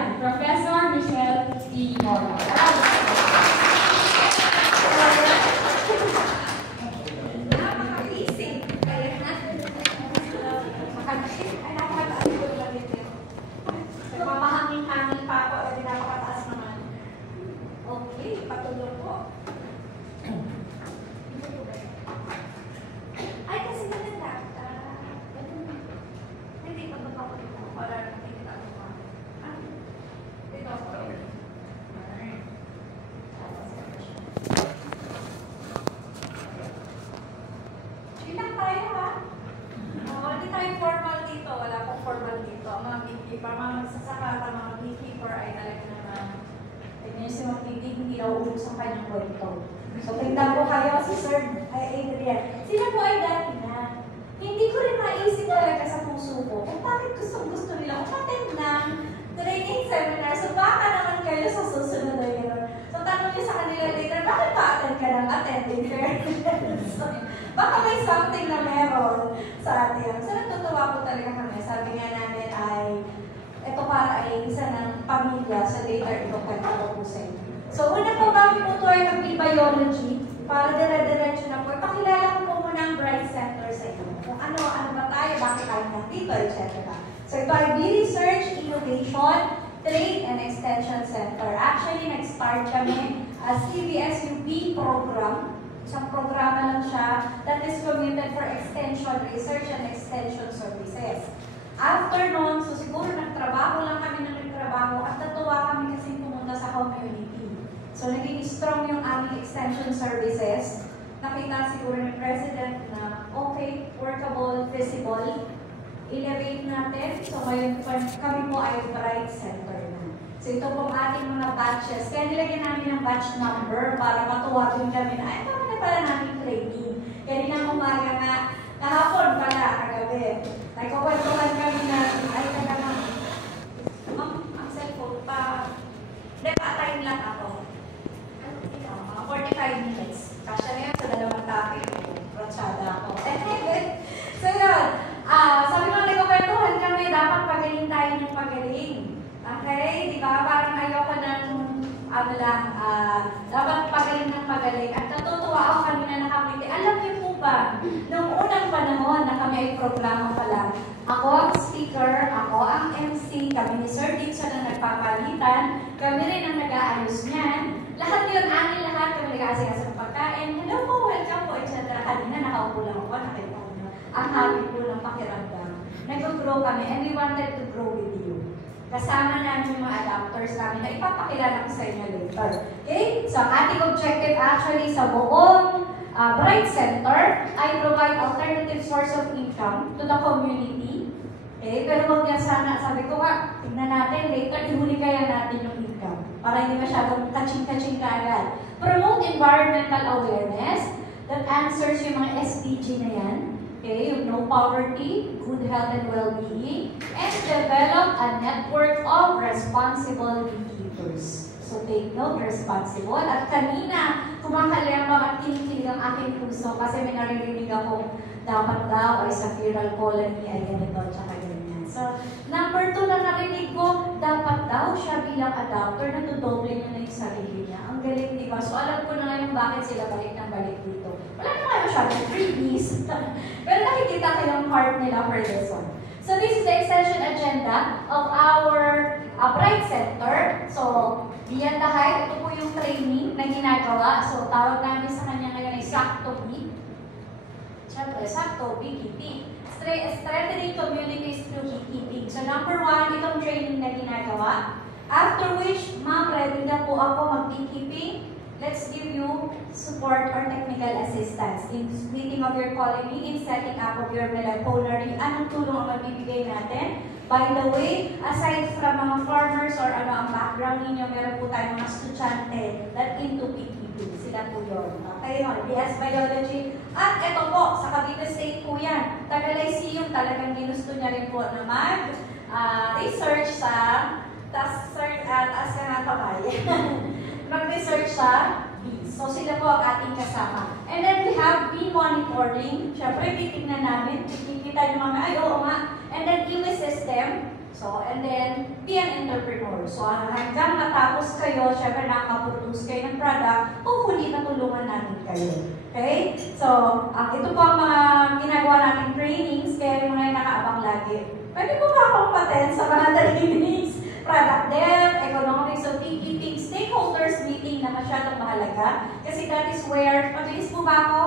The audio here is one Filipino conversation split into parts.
Ayan, Professor Michelle E. Mora. Napaka-easy. Kaya mamahangin-hangin pa ako at napakataas naman. Okay, patuloy po. Ay, kasi maganda. Hindi pa ba ako dito? Para nakikita ko pa. Dito ako. Ilang tayo ha? Hindi tayo formal dito. Wala pong formal dito. Mga beekeeper, mga magsasaka, mga beekeeper ay talaga naman. Tignan niyo si Magtitig, hindi daw ulo sa kanyang kwento. So, tingnan po kayo si Sir Adrian. Sila po ay dati na. Hindi ko rin maisip talaga sa puso ko kung bakit gusto nila umattend ng training seminar. So, baka naman kayo sa susunod na yun. So, tanong niyo sa kanila later, bakit pa-attend ka ng attending fairness? So, baka may something na meron sa atin. So, natutuwa po talaga kami. Sabi nga namin ay, ito para ay isa ng pamilya. So, later ito kwento ko po sa inyo. So, una po kami po tour ng biology para dire-diretso na po. Pakilala ko po muna ang Bright Center sa inyo. Kung ano ba tayo, bakit tayo nandito, etc. So, ito ay B-Research, Innovation, Trade and Extension Center. Actually, nag-start kami as CBSUP program. Isang programa lang siya that is committed for extension research and extension services. After noon, so siguro nagtrabaho lang kami ng nagtrabaho at natuwa kami kasi pumunta sa community. So, naging strong yung aming extension services. Nakita siguro ng President na okay, workable, feasible. Elevate natin. So, ngayon kami po ay Bright Center na. So, ito pong ating mga batches. Kaya nilagyan namin ng batch number para matuwa din kami na, ay, kami na pala namin training. Kaya din ang umaga nga, kahapon pala, kagabi. Nagkakwentuhan kami na, ay, taga na, ma'am, ang cellphone pa, nagpa-time lang ako. 45 minutes. Kasya na yun sa dalawang topic. Ratsada ako. So yun, sabi mo nagkakwentuhan kami, dapat pagaling tayo ng pagaling. Okay? Di ba? Parang ayoko ng, dapat pagaling ng pagaling. At natutuwa ako kanina nakapiti. Alam niyo po ba, noong unang panahon na kami ay programa pa lang, ako ang speaker, ako ang MC, kami ni Sir Dixon ang nagpapalitan, kami rin ang nag-aayos niyan. Lahat yun, amin lahat, kami nag-aasikaso ng pagkain. Hello po, welcome po, etc. Kanina nakaupo lang ako, nakita ko na. Ang happy po ng pakiramdam. Nag-grow kami and we wanted to grow with you. Kasama namin yung mga adapters namin na ipapakilala ko sa inyo later. Okay? So, ang ating objective actually sa buong Bright Center ay provide alternative source of income to the community. Okay? Pero huwag niya sana, sabi ko nga, tignan natin, later ihuli kaya natin yung income para hindi masyadong kaching-kaching ka agad. Promote environmental awareness that answers yung mga SDG na yan. Okay, yung no poverty, good health and well-being, and develop a network of responsible beekeepers. So take note, responsible. At kanina, kumakalembang at kinikilig ang aking puso kasi may naririnig ako dapat daw ay sa feral colony ay ganito, tsaka ganyan. So, number 2 na narinig ko, dapat daw siya bilang adopter na tudoble niya na yung sarili niya. Ang galing, di ba? So, alam ko na ngayon bakit sila balik ng balik dito. Wala naman masyadong freebies. Pero nakikita ko yung heart nila for this one. So, this is the extension agenda of our Bright Center. So, beyond the height, ito po yung training na ginagawa. So, tawag namin sa kanya ngayon ay SACTO-B. Siyempre, SACTO, beekeeping. Strengthening communities through beekeeping. So, number 1, itong training na ginagawa. After which, ma'am, ready na po ako mag-beekeeping. Let's give you support or technical assistance in splitting of your colony, in setting up of your melapolary. Anong tulong ang mabibigay natin? By the way, aside from mga farmers or ano ang background ninyo, meron po tayong mga estudyante that into beekeeping. Sila po yun. Okay, BS Biology. At ito po, sa Cavite State po yan. Tagalay Lyceum, talagang ginusto niya rin po na mag-research sa mag-research sa bees. So, sila po ang ating kasama. And then we have bee monitoring. Siyempre, titignan namin. Kikita nyo mga, ay, oo nga. And then, iwi system. So, and then, be an entrepreneur. So, hanggang matapos kayo, syempre nakaka-produce kayo ng product, hopefully, natulungan namin kayo. Okay? So, ito po ang mga ginagawa nating trainings, kaya yung mga nakaabang lagi. Pwede po ba akong patent sa mga trainings? Product dev, economics of beekeeping, stakeholders meeting na masyadong mahalaga. Kasi that is where, mabilis po ba ako?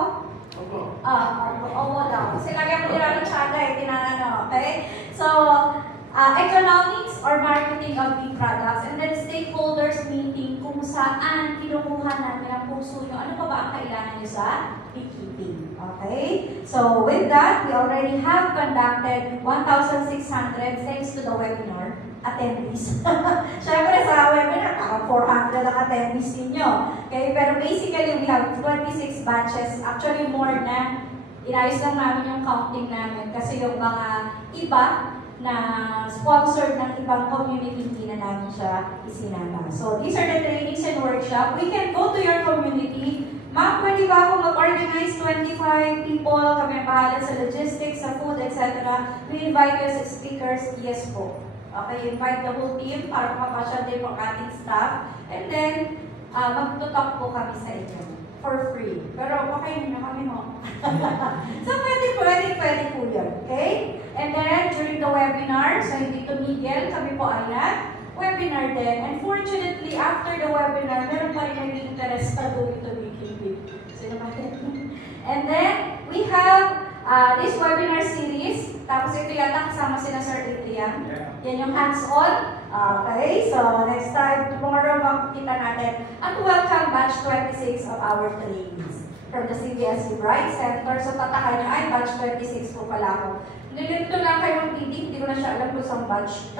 Opo daw. Kasi lagi ako nilalatsada tinanano. Okay? So, economics or marketing of bee products, and then stakeholders meeting kung saan kinukuha namin ang puso nyo. Ano pa ba ang kailangan nyo sa beekeeping? Okay? So, with that, we already have conducted 1,600 thanks to the webinar attendees. Siyempre, sa webinar, 400 ang attendees ninyo. Okay? Pero basically, we have 26 batches. Actually, more na. Inayos lang namin yung counting namin kasi yung mga iba na sponsored ng ibang community, hindi na namin siya isinama. So, these are the trainings and workshop. We can go to your community. Ma'am, pwede ba ako mag-organize 25 people? Kami ang bahala sa logistics, sa food, etc. We invite you as speakers. Yes po. Okay, invite the whole team para makapasyal din po ating staff. And then, magtutok po kami sa inyo for free. Pero pakainin na kami mo. So, pwede po yun. Okay? And then, during the webinar, so hindi tumigil, kami po ay webinar din. And fortunately, after the webinar, meron pa rin nag-interest sa doing to beekeeping. Sino ba yun? And then, we have this webinar series. Tapos ito yata kasama sila Sir Adrian. Yan yung hands-on. Okay, so next time, tomorrow makikita natin at welcome batch 26 of our trainings from the CBSE Bright Center. So tatakay nyo, ay batch 26 po pala ako. Nilito lang kayo ng PD, hindi ko na siya alam kung saan batch.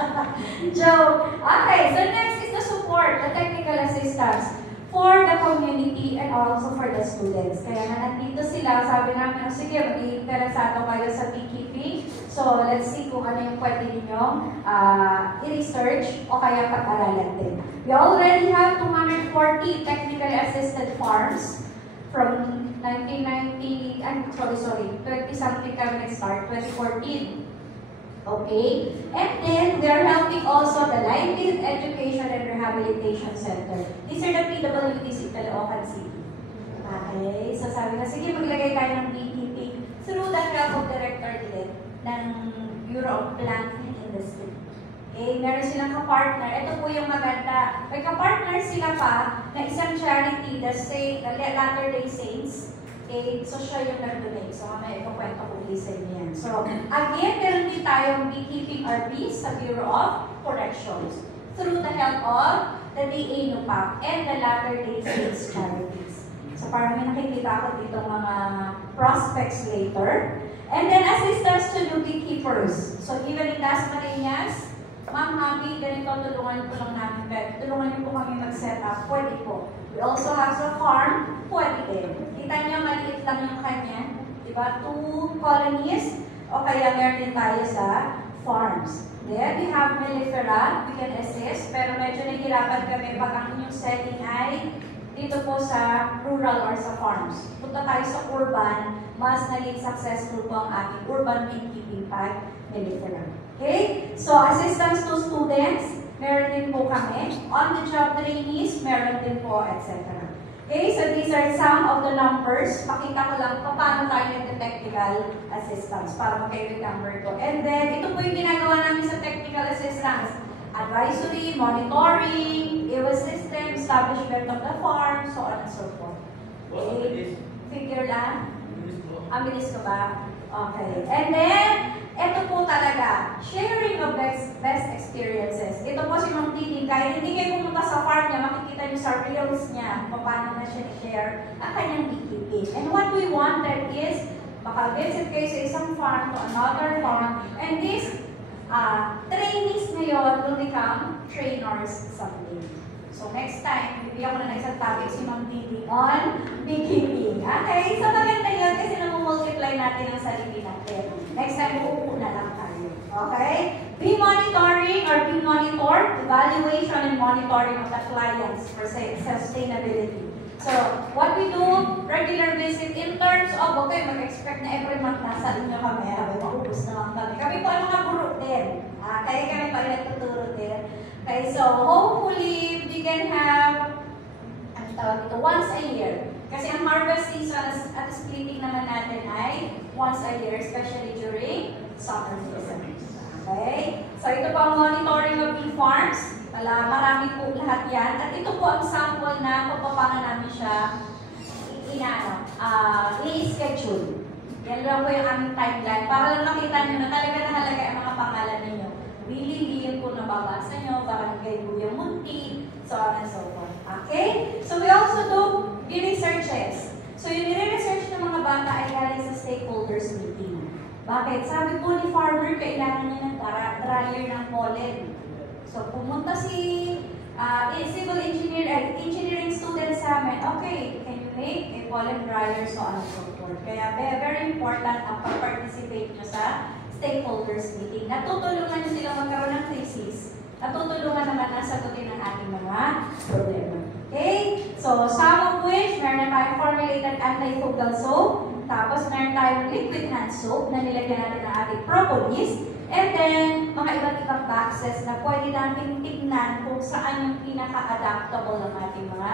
Joke! Okay, so next is the support, the technical assistance for the community and also for the students. Kaya na nandito sila, sabi namin, sige, mag-interesado kayo sa beekeeping. So, let's see kung ano yung pwede ninyong i-research o kaya pag-aralan din. We already have 240 technically assisted farms from 1990, 20-something kami nag-start, 2014. Okay? And then, we are helping also the Livelihood Education and Rehabilitation Center. These are the PWDs in Caloocan City. Okay? So sabi na, sige, maglagay tayo ng beekeeping through the help of Director din ng Bureau of Plant and Industry. Okay? Meron silang ka-partner. Ito po yung maganda. May ka-partner sila pa na isang charity, the Latter-day Saints. Okay, so siya yung nag-donate. So, may ikukwento ko ulit sa inyo yan. So, again, meron din tayong beekeeping RPs sa Bureau of Corrections through the help of the DA NUPAC and the Latter-day Saints charities. So, parang may nakikita ko dito mga prospects later. And then, assistance to new beekeepers. So, even in Las Marinas, Ma'am Habi, ganito, tulungan po lang namin. Tulungan niyo po kami mag-set up. Pwede po. We also have the farm. Pwede din. Kita niyo, maliit lang yung kanya. Diba? 2 colonies. O kaya meron din tayo sa farms. Then, we have mellifera. We can assist. Pero medyo nahihirapan kami pag ang inyong setting ay dito po sa rural or sa farms. Punta tayo sa urban. Mas naging successful po ang ating urban beekeeping pag mellifera. Okay? So, assistance to students, meron din po kami. On-the-job trainees, meron din po, etc. Okay? So, these are some of the numbers. Pakita ko lang paano tayo yung technical assistance para magkayo yung number ko. And then, ito po yung ginagawa namin sa technical assistance. Advisory, monitoring, EWA system, establishment of the farm, so on and so forth. Okay? Figure lang. Ang bilis ko ba? Okay. And then, ito po talaga, sharing of best experiences. Ito po si Ma'am Didi, kahit hindi kayo pumunta sa farm niya, makikita niyo sa reels niya kung paano na siya i-share ang kanyang beekeeping. And what we wanted is, maka-visit kayo sa isang farm to another farm, and these trainees ngayon will become trainers someday. So next time, bibigyan ko na ng isang topic si Ma'am Didi on beekeeping. Okay? So maganda yun kasi namumultiply natin ang sarili natin. Next time, uuna lang tayo. Okay? Bee monitoring or bee monitor, evaluation and monitoring of the clients for sustainability. So, what we do, regular visit in terms of, okay, mag-expect na every month nasa inyo kami, habang maubos naman kami. Kami po ay mga guro din. Kaya kami pa nagtuturo din. Okay, so hopefully, we can have, ano tawag ito, once a year. Kasi ang harvest season at splitting naman natin ay once a year, especially during summer season. Okay? So ito po ang monitoring of bee farms. Marami po lahat yan. At ito po ang sample na kung paano namin siya i-schedule. Yan lang po yung aming timeline. Para lang makita nyo na talaga nahalaga ang mga pangalan ninyo. Willie, yun po nababasa nyo, Barangay Guyang Munti, so on and so forth. Okay? So we also do researches. So yung nire-research ng mga bata ay galing sa stakeholders meeting. Bakit? Sabi po ni farmer, kailangan niya ng dryer ng pollen. So pumunta si civil engineering student sa amin, okay, can you make a pollen dryer, so on and so forth. Kaya very important ang pag-participate nyo sa stakeholders meeting. Natutulungan nyo silang magkaroon ng thesis. Natutulungan naman na sagutin ang ating mga problema. Okay? So, some of which, meron na tayong formulated antifungal soap. Tapos, meron tayong liquid hand soap na nilagyan natin ng ating propolis. And then, mga iba't ibang boxes na pwede natin tignan kung saan yung pinaka-adaptable ng ating mga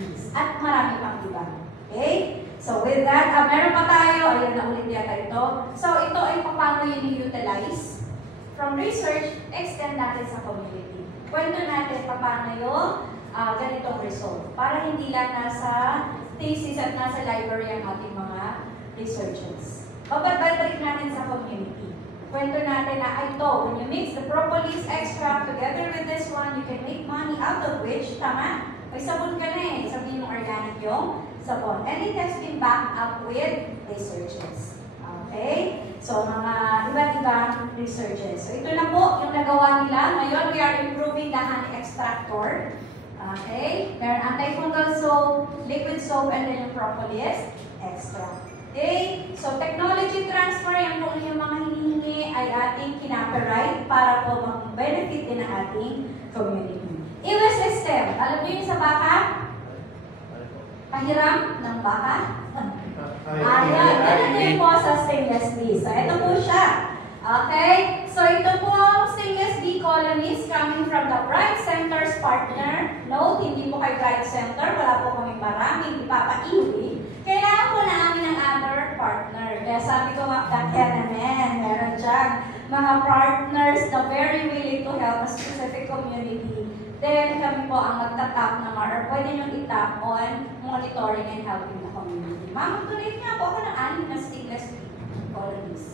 bees. At marami pang iba. Okay? So, with that, meron pa tayo. Ayan na ulit yata ito. So, ito ay paano yun i-utilize. From research, extend natin sa community. Kwento natin paano yung ganitong result. Para hindi lang nasa thesis at nasa library ang ating mga researchers. Babalik natin sa community. Kwento natin na ito, when you mix the propolis extract together with this one, you can make money out of which, tama? May sabon ka na eh. Sabihin mo organic yung sabon. And it has been backed up with researches. Okay? So, mga iba't ibang researches. So, ito na po yung nagawa nila. Ngayon, we are improving the honey extractor. Okay? Meron antifungal soap, liquid soap, and then yung propolis extract. Okay? So, technology transfer, yung po yung mga hinihingi ay ating kinaperite para po mag-benefit din ang ating community. Iwa system. Alam niyo yung sa baka? Pahiram ng baka? Ayan. Ganito yung po sa stainless steel. So, ito po siya. Okay? So, ito po ang stainless steel colonies coming from the Bright Center's partner. Note, hindi po kay Bright Center. Wala po kami maraming ipapaiwi. Kailangan po namin ng other partner. Kaya sabi ko nga, kaya naman, meron dyan mga partners na very willing to help a specific community. Then, kami po ang magta-tap naman or pwede nyo i-tap on monitoring and helping the community. Mag-donate nga po ako ng 6 na stainless steel colonies.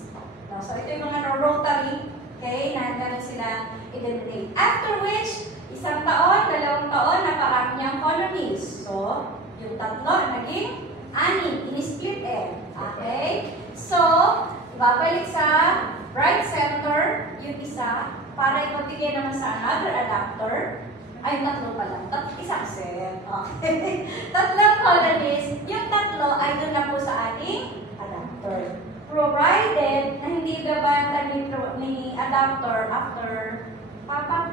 So, ito yung mga rotary, okay, na gano'n sila i-donate. After which, 1 taon, 2 taon, naparami niyang colonies. So, yung 3 naging 6, in-split eh. Okay? So, babalik sa Bright Center, yung isa, para ipagbigay naman sa another adapter. Ay, 3 pa lang. Isang set. Okay. 3 colonies. Yung 3 ay doon na po sa ating adapter. Provided na hindi gabanta ni adapter after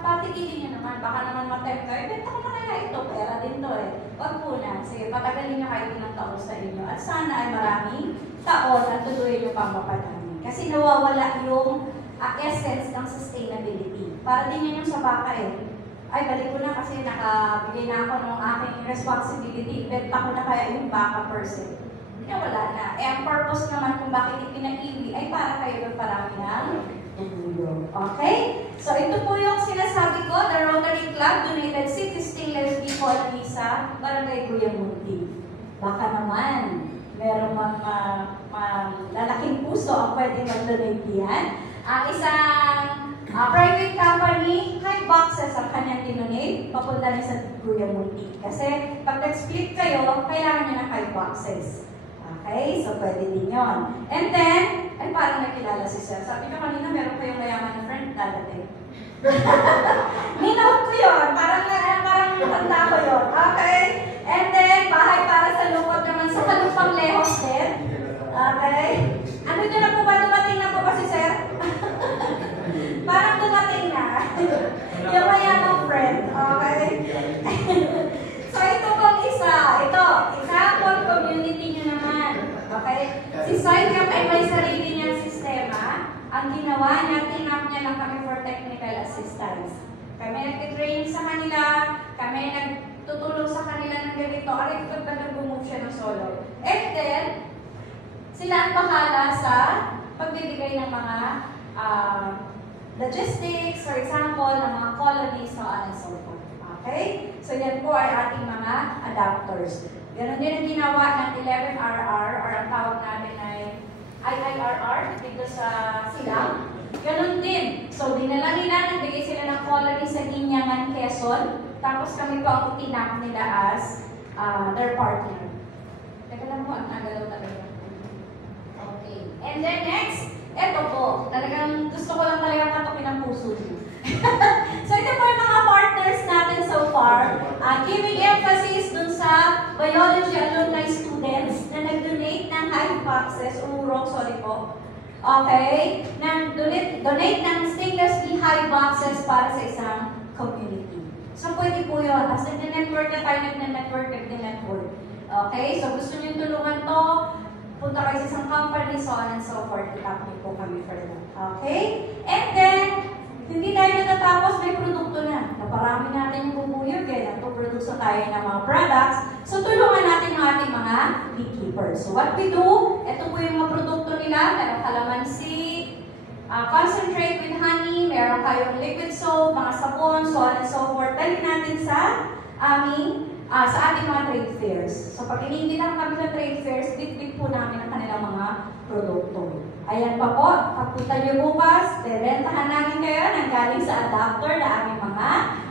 patigilin nyo naman. Baka naman matempt kayo. Benta ko na kaya ito. Pera din to eh. Wag po na. Sige, patagalin nyo kahit ilang taon sa inyo. At sana ay maraming taon at tuloy nyo pang mapadami. Kasi nawawala yung essence ng sustainability. Para din yun yung sa baka eh. Ay, balik ko na kasi nakabigay na ako ng aking responsibility. Benta ko na kaya yung baka per se. Wala na. Eh, ang purpose naman kung bakit ipinag-iwi ay para kayo magparami ng tulong. Okay? So, ito po yung sinasabi ko, the Rotary Club donated City Stainless Steel Colony sa Barangay Guyang Munti. Baka naman, merong mga lalaking puso ang pwede mag-donate yan. Ang isang private company, high boxes ang kanyang dinonate, papunta rin sa Guyang Munti. Kasi pag nag-split kayo, kailangan nyo ng high boxes. Okay? So, pwede din yun. And then, ay parang nakilala si Sir. Sabi ko kanina, meron kayong mayaman na friend dadating. Ninote ko yun. Parang natanda ko yun. Okay? And then, bahay para sa lungkot naman sa Kalupang Lehos din. Okay? Ano dyan na po ba? Dumating na po ba si Sir? Parang dumating na. Yung mayamang friend. Okay? So, ito pong isa. Ito. Si Soycap ay may sarili niyang sistema. Ang ginawa niya, tinap niya lang kami for technical assistance. Kami nag-train sa kanila, kami nagtutulong sa kanila ng ganito, aray ito ba nag-move siya ng solo. And then, sila ang bahala sa pagbibigay ng mga logistics, for example, ng mga colonies, so on and so forth. Okay? So yan po ay ating mga adapters. Ganon din ang ginawa ng 11RR or ang tawag namin ay IIRR dito sa silang. Ganon din. So dinala nila, nagbigay sila ng colony sa Ginyaman, Quezon. Tapos kami po ang tinap nila as their partner. Teka lang po, ang agalaw talaga. Okay. And then next, eto po. Talagang gusto ko lang talaga katukin ang puso niyo. So ito po yung mga partners natin so far. Giving emphasis dun sa biology alumni students na nag-donate ng hive boxes, umurong, sorry po. Okay? Donate ng stainless steel hive boxes para sa isang community. So pwede po yun. As nag-network na tayo, nag-network. Okay? So gusto nyo tulungan to, punta kayo sa isang company, so on and so forth. Itap niyo po kami for that. Okay? And then, hindi tayo natatapos, may produkto na. Naparami natin yung bubuyog, kaya nagpo-produce tayo ng mga products. So, tulungan natin yung ating mga beekeepers. So, what we do, ito po yung mga produkto nila. Meron calamansi, concentrate with honey, meron kayong liquid soap, mga sabon, so on and so forth. Dali natin sa ating mga trade fairs. So, pag iniindihan kami sa trade fairs, bit-bit po namin ang kanilang mga produkto. Ayan pa po, pagpunta nyo bukas, rentahan namin kayo ng galing sa adapter na aming mga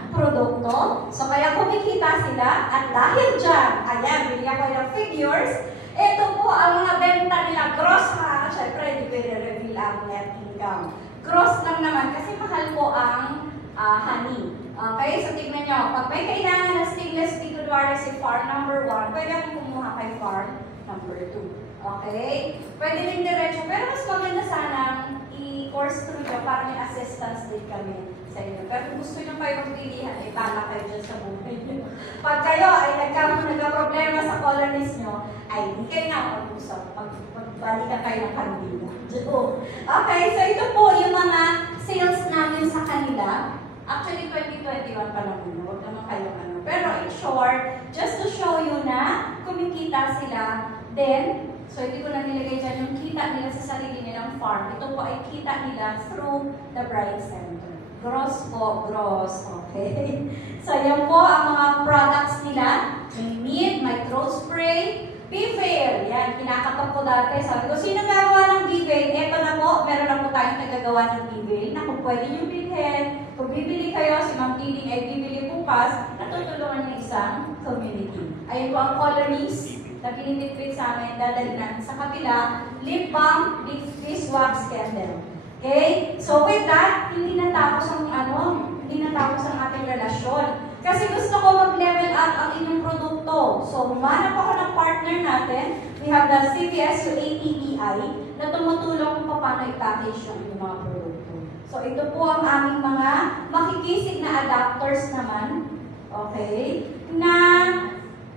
produkto. So, kaya kumikita sila at dahil dyan, ayan, binigyan ko ng figures. Ito po ang mga benta nila. Gross na, syempre, hindi pwede reveal ang net income. Gross lang naman kasi mahal po ang honey. Okay, so tignan nyo. Pag may kailangan na stainless steel, kunwari si farm number 1, pwede akong kumuha kay farm number 2. Okay? Pwede rin diretso, pero mas maganda sanang i-course through nyo para may assistance din kami sa inyo. Pero kung gusto nyo kayo magpilihan, ay bala kayo dyan sa buhay nyo. Pag kayo ay nagka-problema sa colonies nyo, ay hindi kayo na mag-usap. Magbalikan kayo ng kandila. Okay, so ito po yung mga sales namin sa kanila. Actually, 2021 pa lang yun. Huwag naman kayo ano. Pero in short, just to show you na kumikita sila, then, so hindi ko na nilagay dyan yung kita nila sa sarili nilang farm. Ito po ay kita nila through the Bright Center. Gross po, gross. Okay. So, yan po ang mga products nila. May meat, may throat spray, Bivale. Yan, kinakatok ko dati. Sabi ko, sino gagawa ng Bivale? Eto na po, meron na po tayong nagagawa ng Bivale na kung pwede nyo bilhin. Kung bibili kayo, si Ma'am Tiling ay bibili bukas, natutulungan ng isang community. Ayun po ang colonies na pinitipid sa amin, dadalhin natin sa kabila, lip balm, beeswax candle. Okay? So with that, hindi natapos ang ating relasyon. Kasi gusto ko mag-level up ang inyong produkto. So, humanap ako ng partner natin. We have the CVSU ATEI na tumutulong kung paano i-package yung inyong mga produkto. So, ito po ang aming mga makikisig na adapters naman. Okay? Na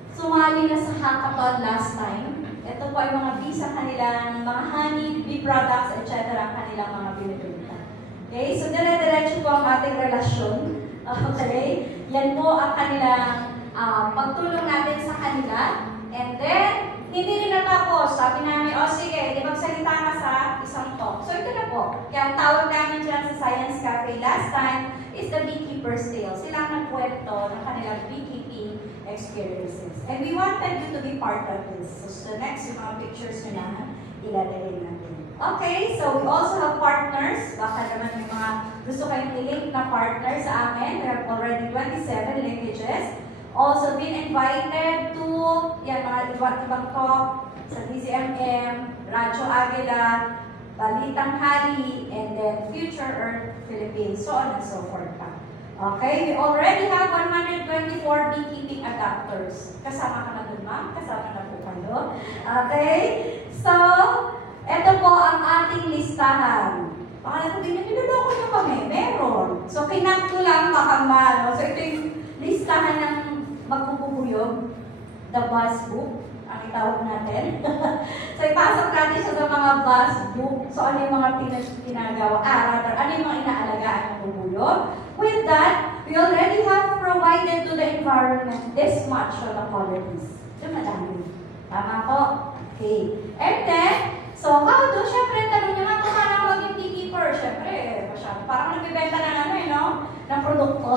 sumali na sa hackathon last time. Ito po ay mga bee sa kanilang mga honey, bee products, etc. ang kanilang mga binibenta. Okay? So, dire-diretso po ang ating relasyon. Okay? Yan po ang kanilang pagtulong natin sa kanila. And then, hindi rin natapos. Sabi namin, o sige, di magsalita ka sa isang talk. So, ito na po. Kaya ang tawag namin dyan sa Science Cafe last time is the Beekeeper's Tale. Sila ang nagkwento ng kanilang beekeeping experiences. And we wanted you to be part of this. So, the next, yung mga pictures nyo na ilalagay natin. Okay, so we also have partners. Baka naman may mga gusto kayong i-link na partners sa amin. We have already 27 linkages. Also been invited to mga ibang talk sa DCMM, Radyo Aguila, Balitang Hali, and then Future Earth Philippines, so on and so forth pa. Okay, we already have 124 beekeeping adapters. Kasama ka na dun, ma'am? Kasama na po kayo. Okay, so ito po ang ating listahan. Baka natin din, niloloko nyo kami. Meron. So, kinap ko lang makambalo. So, ito yung listahan ng magpupuyog. The Buzz Book. ang itawag natin. So, ipasok natin siya sa mga bus book. So, ano yung mga ginagawa? Rather, ano yung mga inaalagaan ng bubuyog? With that, we already have provided to the environment this much for the colonies. Ito madami. Tama po? Okay. And then, so how do? Siyempre, tanong nyo nga kung paano ako maging beekeeper. Siyempre, parang nagbibenta ng ano ng produkto.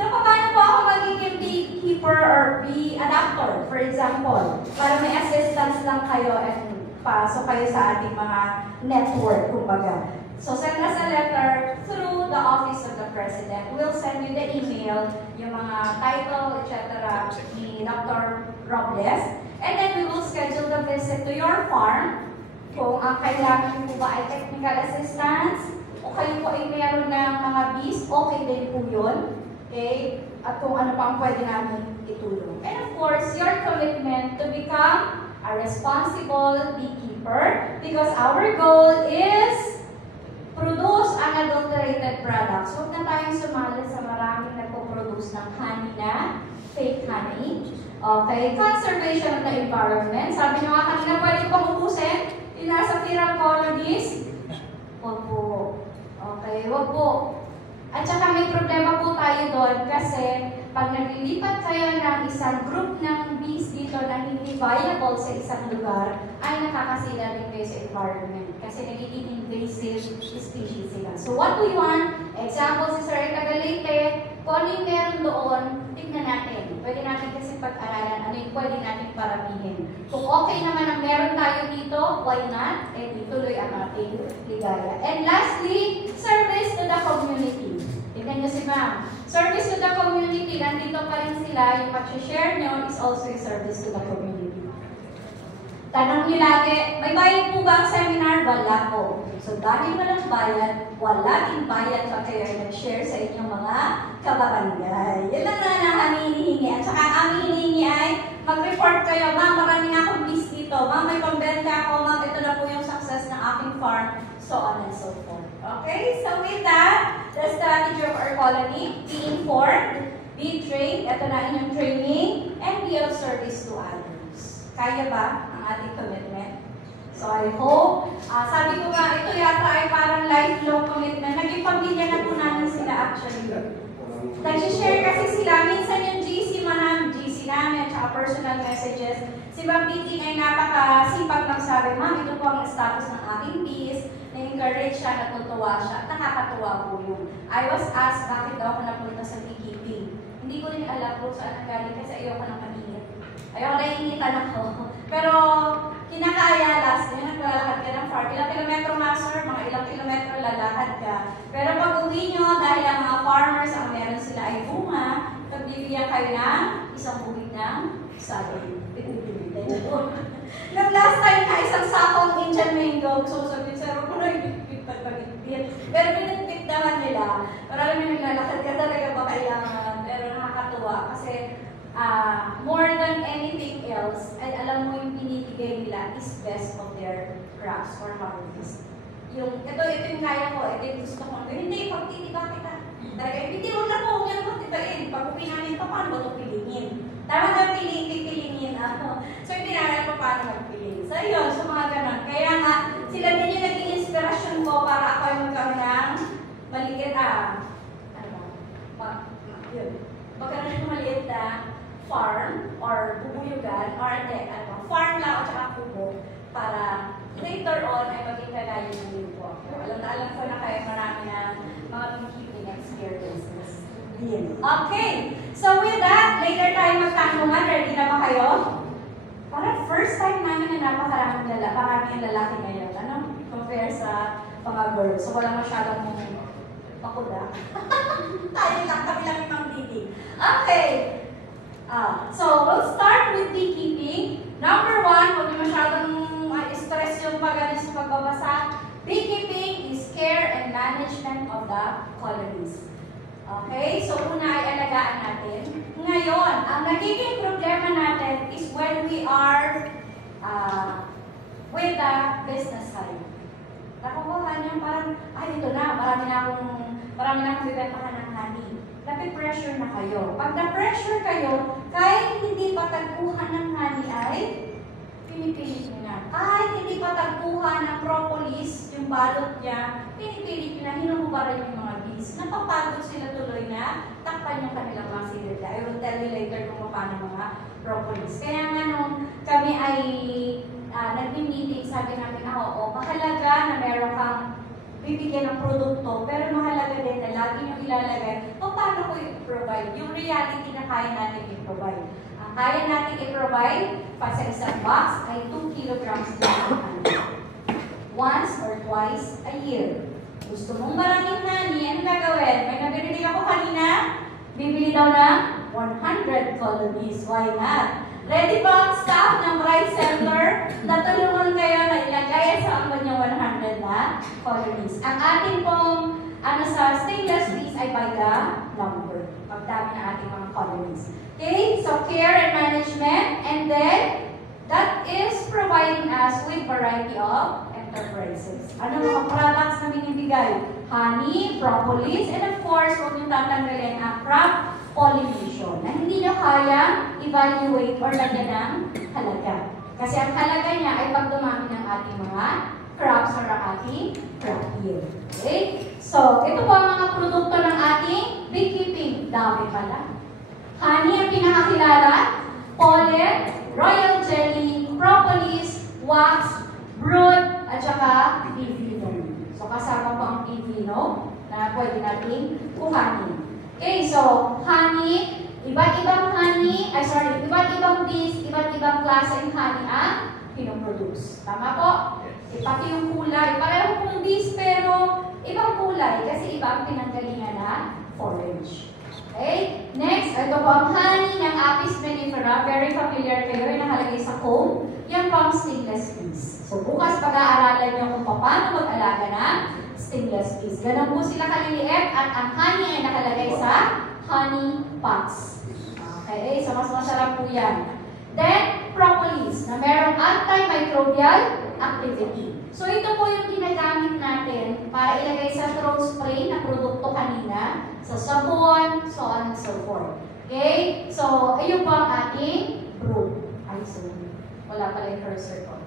So, paano po ako magiging beekeeper or bee adapter, for example, para may assistance lang kayo and pasok kayo sa ating mga network, kumbaga. So, send us a letter through the office of the president. We'll send you the email, yung mga title, etc. ni Dr. Robles. And then we will schedule the visit to your farm. Kung ang kailangan po ba ay technical assistance, o kayo po ay meron ng mga bees, okay din po yun. Okay? At kung ano pa ang pwede namin itulong. And of course, your commitment to become a responsible beekeeper because our goal is produce unadulterated products. Huwag na tayong sumali sa maraming nagpo-produce ng honey na fake honey. Okay? Conservation of the environment. Sabi nyo nga kanina, pwede pang ubusin yung nasa feral colonies. Huwag po. Okay? Huwag po. At saka may problema po tayo doon kasi pag naglilipat kayo ng isang group ng bees dito na hindi viable sa isang lugar, ay nakakasila rin kayo sa environment kasi nagiging invasive species sila. So what we want, example si Sir Tagalite, kung ano yung meron doon, tignan natin. Pwede natin kasi pag-aralan ano yung pwede natin paramihin. Kung okay naman ang meron tayo dito, why not? And ituloy ang ating ligaya. And lastly, service to the community. Tignan nyo si ma'am. Service to the community, nandito pa rin sila. Yung pag-share nyo is also a service to the community. Tanong nyo lagi, may bayad po ba ang seminar? Wala po. So dahil walang bayad, wala din bayad pa kayo ay nag-share sa inyong mga kabarangay. Yan lang na ang aming hinihingi. At saka ang aming hinihingi ay mag-report kayo, ma'am, marami na akong bees dito. Ma'am, may pambenta ako. Ma'am, ito na po yung success ng aking farm. So on and so forth. Okay? So with that, the strategy of our colony, be informed, be trained, ito na inyong training, and be of service to others. Kaya ba ang ating commitment? So I hope, sabi ko nga, ito yata ay parang lifelong commitment. Naging pamilya na po namin sila actually. Nag-share kasi sila, minsan yung GC namin, at personal messages. Si Ma'am Piting ay napakasipag magsabi, ma'am, ito po ang status ng aking bees. Na-encourage siya, natutuwa siya, nakakatuwa po yun. I was asked bakit daw ako napunta sa beekeeping. Hindi ko rin alam kung saan nagaling kasi ayoko nang mainit. Ayoko na initan ako. Pero kinakaya last year, naglalakad ka ng farm. Ilang kilometro nga sir, mga ilang kilometro lalakad ka. Pero pag uwi nyo, dahil ang mga farmers, ang meron sila ay bunga, pagbibigyan kayo ng isang buwig ng sagay. Nung last time na isang sakong Indian mango, so sabi, sir, ako na ibigpit pag-ibigpit. Pero binitbit naman nila. Para alam nyo, naglalakad ka talaga ba kailangan. Pero nakakatuwa kasi more than anything else, ay alam mo yung binibigay nila is best of their crops or harvest. Yung, ito yung kaya ko, ito yung gusto ko. Hindi, pagtitiba kita. Talaga, hindi mo na po, yan mo tibain. Pag upinanin pa, paano ba ito pilingin? Tama na pilingin ako. So, hindi namin pa paano magpili. So, yun, so mga ganun. Kaya nga, sila din yung naging inspirasyon ko para ako ay magkaroon ng maliit, magkaroon ng maliit na farm or bubuyugan or farm lang at saka kubo para later on ay maging kagaya ng yun po. Alam ko na kayo marami na mga beekeeping experiences. Okay, so with that, later tayo magtanungan. Ready na ba kayo? Parang first time namin na napakaraming lalaki ngayon. Ano? Compare sa mga girls. So wala masyadong pakuda. Tayo lang, kami lang yung mga Okay. So we'll start with beekeeping. Number one, huwag yung masyadong stress yung pag-alis sa pagbabasa. Beekeeping is care and management of the colonies. Okay? So, una ay alagaan natin. Ngayon, ang nagiging problema natin is when we are with the business side. Nakukuha niya parang, ay, ito na, marami na akong bibentahan ng honey. napipressure na kayo. Pag na-pressure kayo, kahit hindi pa tagpuhan ng honey ay pinipilit nyo na. Kahit hindi pa tagpuhan ng propolis, yung balot niya, pinipilit nyo na, hinuhubaran yung mga bees. Napapagod sila tuloy na takpan yung kanilang mga silid. I will tell you later kung paano mga propolis. Kaya nga nung kami ay nag-meeting, sabi namin, mahalaga na meron kang bibigyan ng produkto, pero mahalaga din na lagi nyo ilalagay paano ko i-provide. Yung reality na kaya natin i-provide. Ang kaya natin i-provide sa isang box ay 2 kilograms lang. Once or twice a year. Gusto mong maraming honey, ano gagawin? May nabibili ako kanina, bibili daw ng 100 colonies. Why not? Ready ba ang staff ng Bright Center? Natulungan kayo na ilagay sa ang kanyang 100 na colonies. Ang ating pong sa stainless steel ay by the number. Pagdami ng ating mga colonies. Okay, so care and management, and then that is providing us with variety of enterprises. Ano mga products na binibigay? Honey, propolis, and of course, huwag niyong tatanggalin ang crop pollination na hindi nyo kaya evaluate or lagyan ng halaga. Kasi ang halaga niya ay pagdumami ng ating mga crops or ang ating crop yield. Okay? So, ito po ang mga produkto ng ating beekeeping. Dami pala. Honey ang pinakakilala, pollen, royal jelly, propolis, wax, brood, at saka bee venom. So, kasama po ang bee venom na pwede natin kuhanin. Okay, so honey, iba't ibang bees, iba't ibang klase ng honey ang pinoproduce. Tama po? Pati yung kulay. Pareho pong bees pero ibang kulay kasi iba ang pinanggalingan na forage. Okay? Next, ito po ang honey ng Apis mellifera. Very familiar kayo, yung nakalagay sa comb. Yan po ang stingless bees. So bukas pag-aaralan nyo kung paano mag-alaga ng stingless bees. Ganun po sila kaliliit at ang honey ay nakalagay sa honey pots. Okay, so mas masarap po yan. Then, propolis na merong antimicrobial activity. So ito po yung ginagamit natin para ilagay sa throat spray na produkto kanina, sa sabon, so on and so forth. Okay, so ayun po ang ating brood. Ay, sorry. Wala pala yung cursor ko.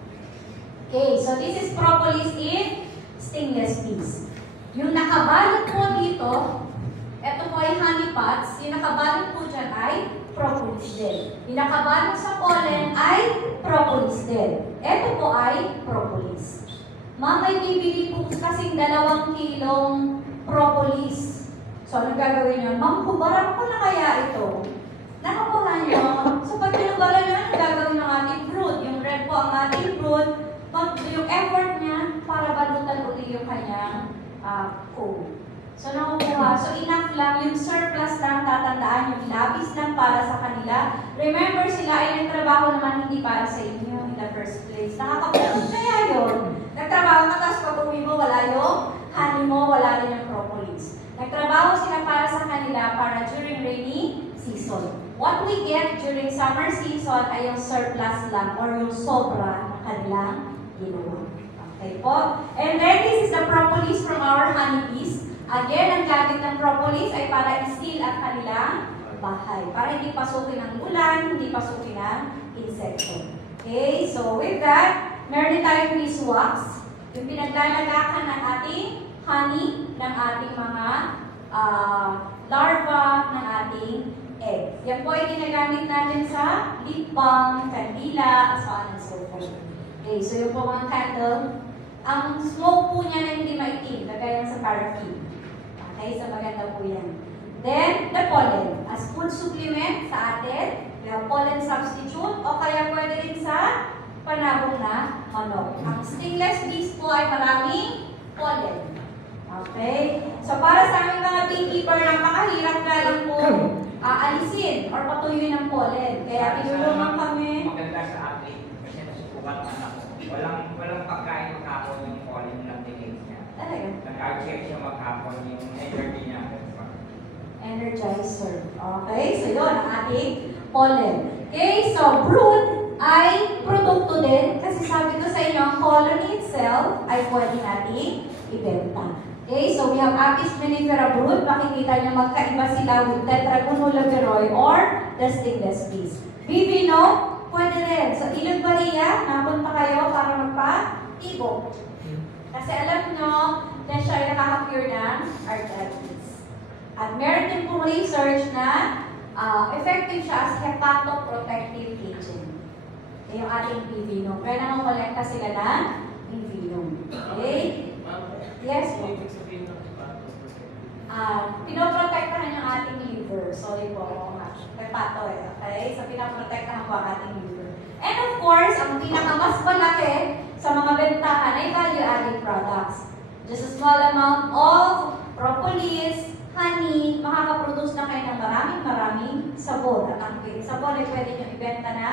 Okay, so this is propolis in stainless bees. Yung nakabalot po dito, ito po ay honey pots. Yung nakabalot po dyan ay propolis din. Yung nakabalot sa pollen ay propolis din. Ito po ay propolis. Ma'am, may bibili po kasing 2 kilong propolis. So, anong gagawin nyo? Ma'am, hubaran ko na kaya ito. Nakakuha nyo. So, pag hinubaran nyo, anong gagawin ng ating brood? Yung red po ang ating brood. Yung effort niya para balutan ulit yung kanyang comb. So, nakukuha. So, enough lang. Yung surplus lang, tatandaan yung labis lang para sa kanila. Remember, sila ay nagtrabaho naman hindi para sa inyo in the first place. Nakakapagod kaya yun. Nagtrabaho ka, tapos pag uwi mo, wala yung honey mo, wala rin yung propolis. Nagtrabaho sila para sa kanila para during rainy season. What we get during summer season ay yung surplus lang or yung sobra ng kanilang ginawa. Okay po? And then, this is the propolis from our honeybees. Again, ang gamit ng propolis ay para i-seal ang kanilang bahay. Para hindi pasukin ng ulan, hindi pasukin ng insekto. Okay? So, with that, meron din tayong beeswax. Yung pinaglalagakan ng ating honey, ng ating mga larva, ng ating egg. Yan po ay ginagamit natin sa lip balm, kandila, so on and so forth. Okay, so yung po mga candle, ang smoke po niya na hindi maitim, kagaya sa paraffin. Okay, so maganda po yan. Then, the pollen. As food supplement sa atin, we have pollen substitute, o kaya pwede rin sa panabong na manok. Ang stingless bees po ay maraming pollen. Okay? So, para sa aming mga beekeeper, napakahirap na lang po alisin or patuyuin ng pollen. Kaya tinulungan kami. Maganda sa atin kasi nasusukat na ako. Walang pagkain maghapon yung pollen ng dinig niya. Talaga? Nag-check siya maghapon yung energy niya. Energizer. Okay? So, yun ang ating pollen. Okay? So, brood ay produkto din kasi sabi ko sa inyo, ang colony itself ay pwede natin ibenta. Okay, so we have Apis mellifera brood. Makikita niyo magkaiba sila with Tetragona laveroy or the stingless bees. Vivino, pwede rin. So, Ilog Maria, napunta kayo para magpa-ibo. Kasi alam nyo na siya ay nakaka-cure ng arthritis. At meron din pong research na effective siya as hepatoprotective agent. Yung ating Vivino. Kaya nangonkolekta sila ng Vivino. Okay? Yes po. Pinoprotektahan yung ating liver. Sorry po. Hepato eh. Okay? So, pinoprotektahan po ang ating liver. And of course, ang pinakamas malaki sa mga bentahan ay value-added products. Just a small amount of propolis, honey, makakaproduce na kayo ng maraming sabon. At ang sabon ay pwede nyo ibenta na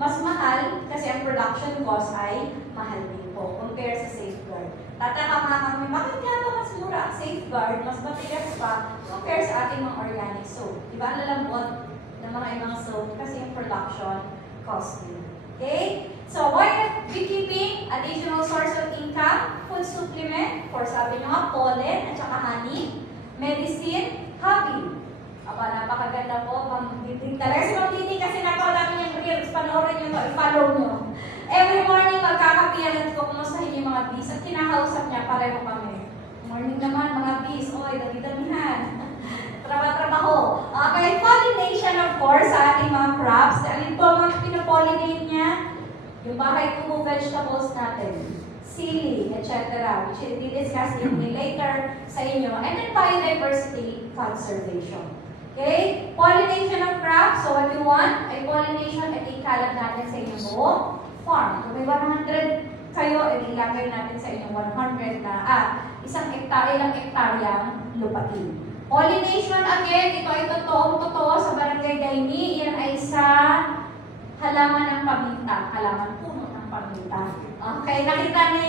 mas mahal kasi ang production cost ay mahal din po compare sa Safeguard. Tataka nga kami, bakit nga ba mas mura ang Safeguard, mas matigas pa compare sa ating mga organic soap? Diba ang lalambot ng mga ibang soap kasi yung production cost din. Okay? So, why beekeeping? Additional source of income, food supplement, for sabi nyo nga, pollen at saka honey, medicine, hobby. Aba, napakaganda po. Pang-titing talaga. Si Ma'am Titi kasi napakadami niyang reels. Panoorin niyo to, i-follow niyo. Every morning, magkakapiyalan ko kumustahin yung mga bees at kinakausap niya, pareho kami. Morning naman, mga bees. Oy, dami-damihan. Trabaho. Okay, pollination of course sa ating mga crops. Alin po mga pinapollinate niya? Yung bahay kubo vegetables natin. Sili, etc. Which will be discussed later sa inyo. And then biodiversity conservation. Okay? Pollination of crops. So what you want ay pollination at ikalat natin sa inyong buong farm. Kung may 100 kayo, ilagay natin sa inyong 100 na, ilang hektaryang lupain. Pollination again, ito ay totoo sa Barangay Daini. Yan ay sa halaman ng paminta. Halaman puno ng paminta. Okay, nakita ni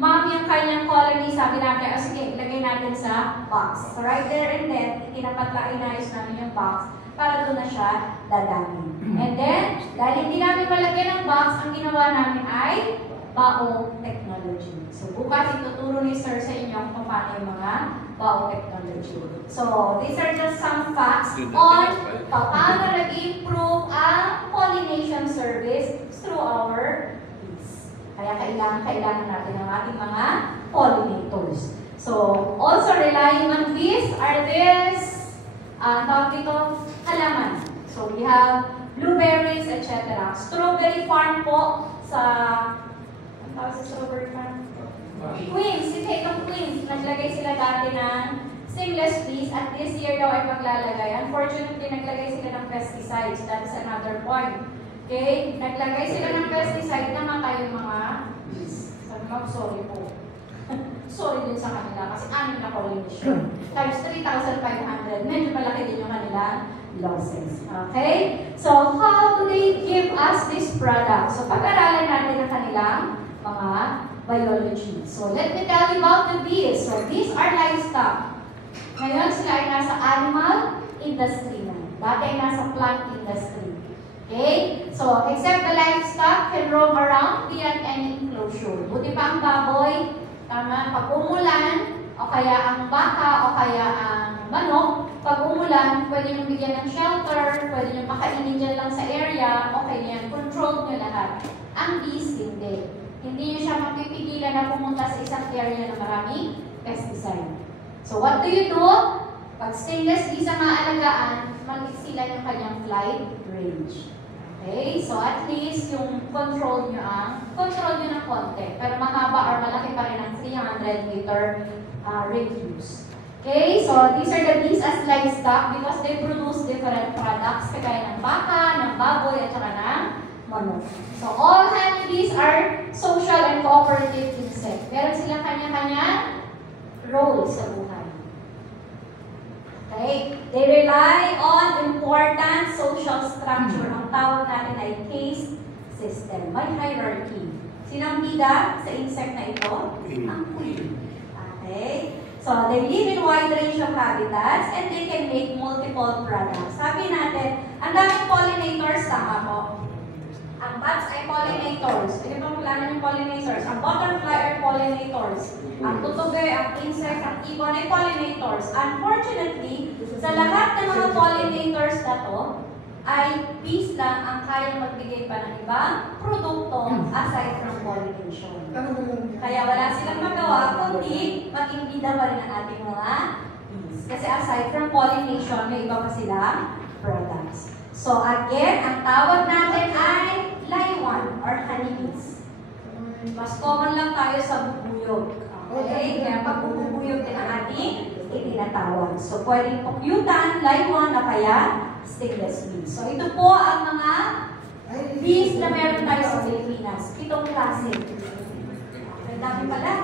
Ma'am yung kanyang colony, sabi natin, sige, ilagay natin sa box. So right there and then, inayos namin yung box para doon na siya dadami. And then, dahil hindi namin malagyan ng box, ang ginawa namin ay biotechnology. So bukas ituturo ni Sir sa inyo kung paano yung mga biotechnology. So, these are just some facts on paano nag-improve ang pollination service through our bees. Kaya kailangan natin ang ating mga pollinators. So, also relying on bees are this, tawag dito, halaman. So, we have blueberries, etc. Strawberry farm po sa, ang tawag sa strawberry farm? Queens, si Tatum Queens. Naglagay sila dati ng stingless bees at this year daw ay maglalagay. Unfortunately, naglagay sila ng pesticides. That's another point. Okay? Naglagay sila ng pesticide na matay yung mga bees. Sabi mo, sorry po. Sorry din sa kanila kasi anim na pollination. Times 3,500. Medyo malaki din yung kanila losses. Okay? So, how do they give us this product? So, pag-aralan natin ang kanilang mga biology. So, let me tell you about the bees. So, bees are livestock. Ngayon, sila ay nasa animal industry na. Dati ay nasa plant industry. Okay? So, except the livestock can roam around beyond any enclosure. Buti pa ang baboy, tama, pag umulan, o kaya ang baka, o kaya ang manok, pag umulan, pwede nyo bigyan ng shelter, pwede nyo pakainin dyan lang sa area, okay yan, control nyo lahat. Ang bees, hindi. Hindi nyo siya mapipigilan na pumunta sa isang area na maraming pesticide. So, what do you do? Pag stainless bees ang maalagaan, mag-iksila yung kanyang flight range. Okay? So, at least yung control nyo ng konti. Pero mahaba or malaki pa rin ang 300 meter radius. Okay? So, these are the bees as livestock because they produce different products kagaya ng baka, ng baboy, at saka ng manok. So, all honeybees are social and cooperative insect. Meron silang kanya-kanya role sa buhay. Okay? They rely on important social structure. Ang tawag natin ay caste system. May hierarchy. Sinang bida sa insect na ito? Ang queen. Okay? So, they live in wide range of habitats and they can make multiple products. Sabi natin, ang daming pollinators, tama po. Ang Ang bats ay pollinators. Hindi pa plano yung pollinators. Ang butterfly are pollinators. Ang tutugoy, ang insect, ang ibon ay pollinators. Unfortunately, sa lahat ng mga pollinators na to, ay bees lang ang kayang magbigay pa ng ibang produkto aside from pollination. Kaya wala silang magawa, kundi maging bida pa rin ang ating mga bees. Kasi aside from pollination, may iba pa silang products. So again, ang tawag natin ay laywan or honeybees. Mas common lang tayo sa bubuyog. Okay? Kaya pag bubuyog din ang ating itinatawag. So pwedeng pukyutan, laywan, na kaya stingless bees. So ito po ang mga bees na meron tayo sa Pilipinas. 7 klase. Ang dami pala.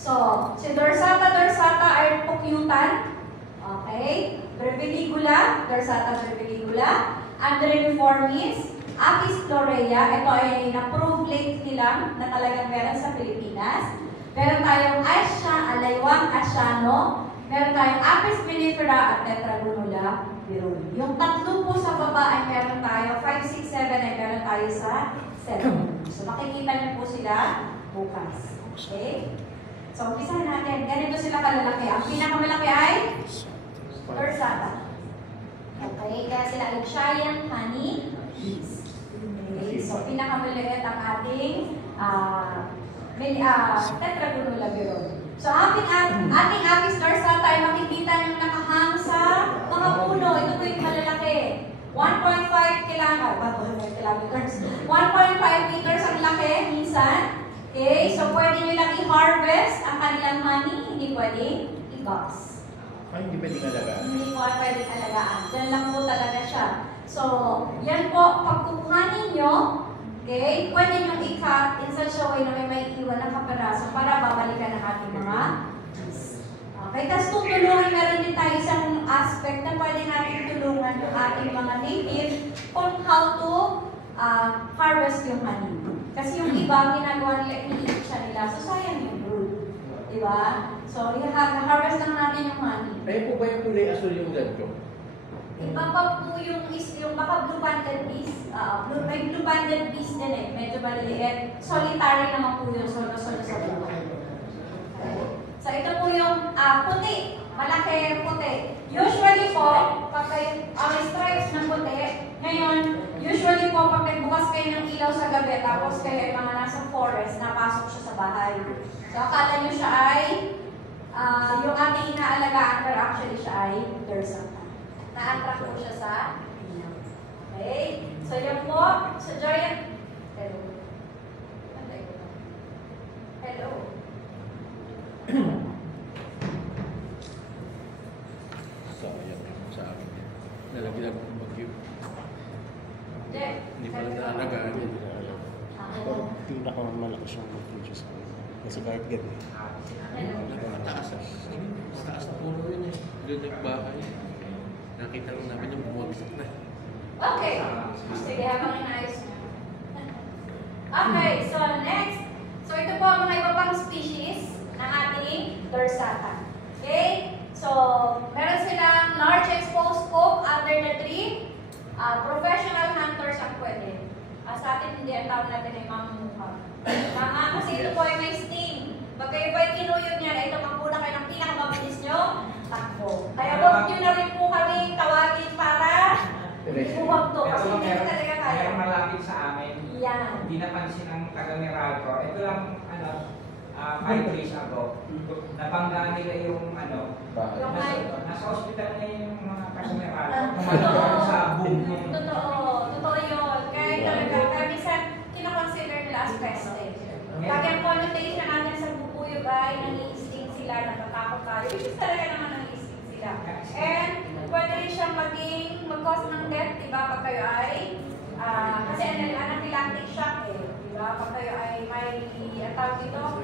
So, si dorsata ay pukyutan. Okay? Breviligula, dorsata breviligula. Andreniformis, Apis florea. Ito ay na-prove lately lang na talagang meron sa Pilipinas. Meron tayong Asia, alaywang Asiano. Meron tayong Apis vinifera at Tetragonula virul. Yung tatlo po sa baba ay meron tayo. 5, 6, 7 ay meron tayo sa 7. So, makikita niyo po sila bukas. Okay? So, umpisahan natin. Ganito sila kalalaki. Ang pinakamalaki ay dorsata. Okay? Kaya sila ay giant honey bees. Okay? So, pinakamaliit ang ating Tetragonula virul. So, ating Apis dorsata ay makikita nyo nakahang sa mga puno. Ito po yung malalaki. 1.5 kilometers. 1.5 meters ang laki minsan. Okay, so pwede nyo lang i-harvest ang kanilang honey, hindi pwedeng i-box. Ay, hindi pwedeng alagaan. Hindi po pwedeng alagaan. Diyan lang po talaga siya. So, yan po, pag kukuha ninyo, okay, pwede nyo i-cut in such a way na may maiiwan na kaperaso para babalikan ang ating mga bees. Okay, tapos tutulungan, meron din tayo isang aspect na pwede natin tulungan yung ating mga native on how to harvest yung honey. Kasi yung iba, ginagawa nila, iniit siya nila. So, sayang yung brood. Diba? So, i-harvest lang natin yung honey. Ay po ba yung kulay asul yung ganito? Iba pa po yung baka blue-banded bees. May blue-banded bees din eh. Medyo maliliit. Solitary naman po yung solo-solo sa buhay. So, ito po yung puti. Malaki puti. Usually po, pag may stripes na puti, ngayon, usually po, pag nagbukas kayo ng ilaw sa gabi, tapos kayo ay mga nasa forest, napasok siya sa bahay. So, akala nyo siya ay, yung ating inaalagaan, pero actually siya ay dorsata. Na-attract po siya sa ilaw. Okay? So, yan po, sa giant, hello. Sayang sa akin. Nalagyan ako ng bagyo. Hindi pala naalagaan yun. Pinakamalaki siyang mag-produce sa akin. Kasi kahit ganyan. Mataas na puno yun eh. Doon nagbahay. Nakita lang namin yung bumagsak na. Okay. Sige, habang inayos niya. Okay, so next. So ito po ang mga iba pang species ng ating dorsata. Okay? So, meron silang large exposed scope under the tree. Professional hunters ang pwede. Sa atin hindi, ang tawag natin ay mamumuha. Kasi ito po ay may sting. Pag kayo ba kinuyog niya, ito magpuna kayo ng pinakamabilis nyo, takbo. Kaya huwag nyo na rin po kami tawagin para buwag to. Kasi hindi na talaga kaya. Meron malapit sa amin. Yan. Hindi napansin ang taga-Meralco. Ito lang, 5 days ago. Nabanggaan nila yung nasa hospital na yung mga taga-Meralco. Kumalagay sa boom yung... Totoo yun. Kaya talaga, kaya minsan, kinakonsider nila as pest eh. Pag yung connotation natin sa bubuyog ay nang-i-sting sila, natatakot tayo. Which is talaga naman nang-i-sting sila. And pwede rin siyang mag-cause ng death, diba? Pag kayo ay, kasi anaphylactic shock eh. Diba? Pag kayo ay may, ang tawag dito,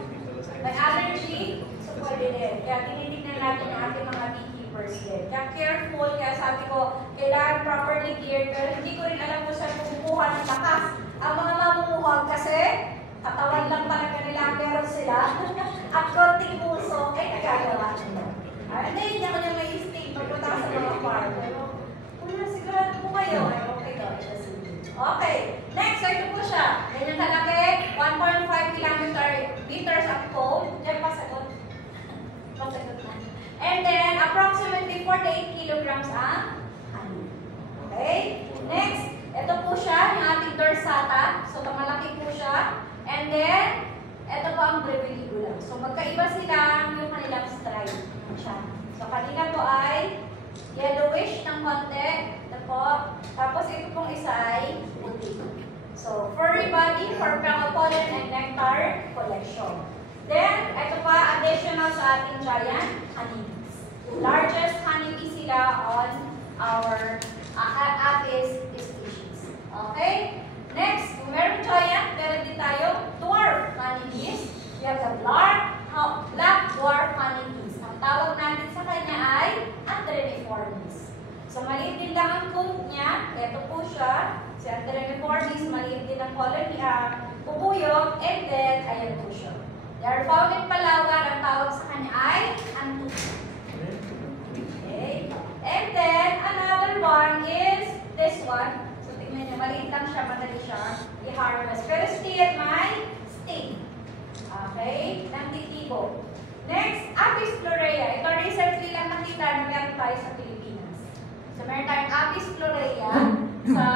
may allergy, so pwede din. Kaya tinitignan natin yung ating mga beekeepers din. Kaya careful, kaya sabi ko, kailangan properly geared. Pero hindi ko rin alam kung saan kumukuha ng lakas. Ang mga mamumuhag kasi, katawan lang talaga nila ang meron sila. At konting puso, ay nagagawa nila. Hindi ako niya may sting pagpunta sa mga farm. Pero, kung sigurado po kayo, ay okay daw. Okay. Next, so ito po siya. Ganyan kalaki. 1.5 liters of foam. Diyan pasagot. Pasagot na. And then, approximately 48 kilograms ang honey. Okay? Next, ito po siya, yung ating dorsata. So, malaki po siya. And then, ito po ang breviligula. So, magkaiba sila yung kanilang stripe. So, kanina po ay yellowish ng konti. Ito po. Tapos, ito pong isa ay puti. So, furry body for pollen and nectar collection. Then, ito pa, additional sa ating giant honeybees. Largest honeybee sila on our Apis species. Okay? Next, kung meron giant, meron din tayo dwarf honeybees. We have the black dwarf honeybees. Ang tawag natin sa kanya ay Andreniformis. So, maliit din lang ang coat niya. Ito po siya. Si Andreniformis, maliit din ang color niya. Pupuyok, and then, ayan po siya. They are found in Palawan. Ang tawag sa kanya ay Antuco. Okay. And then, another one is this one. So, tingnan niyo, maliit lang siya, madali siya i-harvest. Pero still, may sting. Okay? Nang-titibo. Next, Apis florea. Ito recently lang nakita na meron tayo sa Pilipinas. So, meron tayong Apis florea sa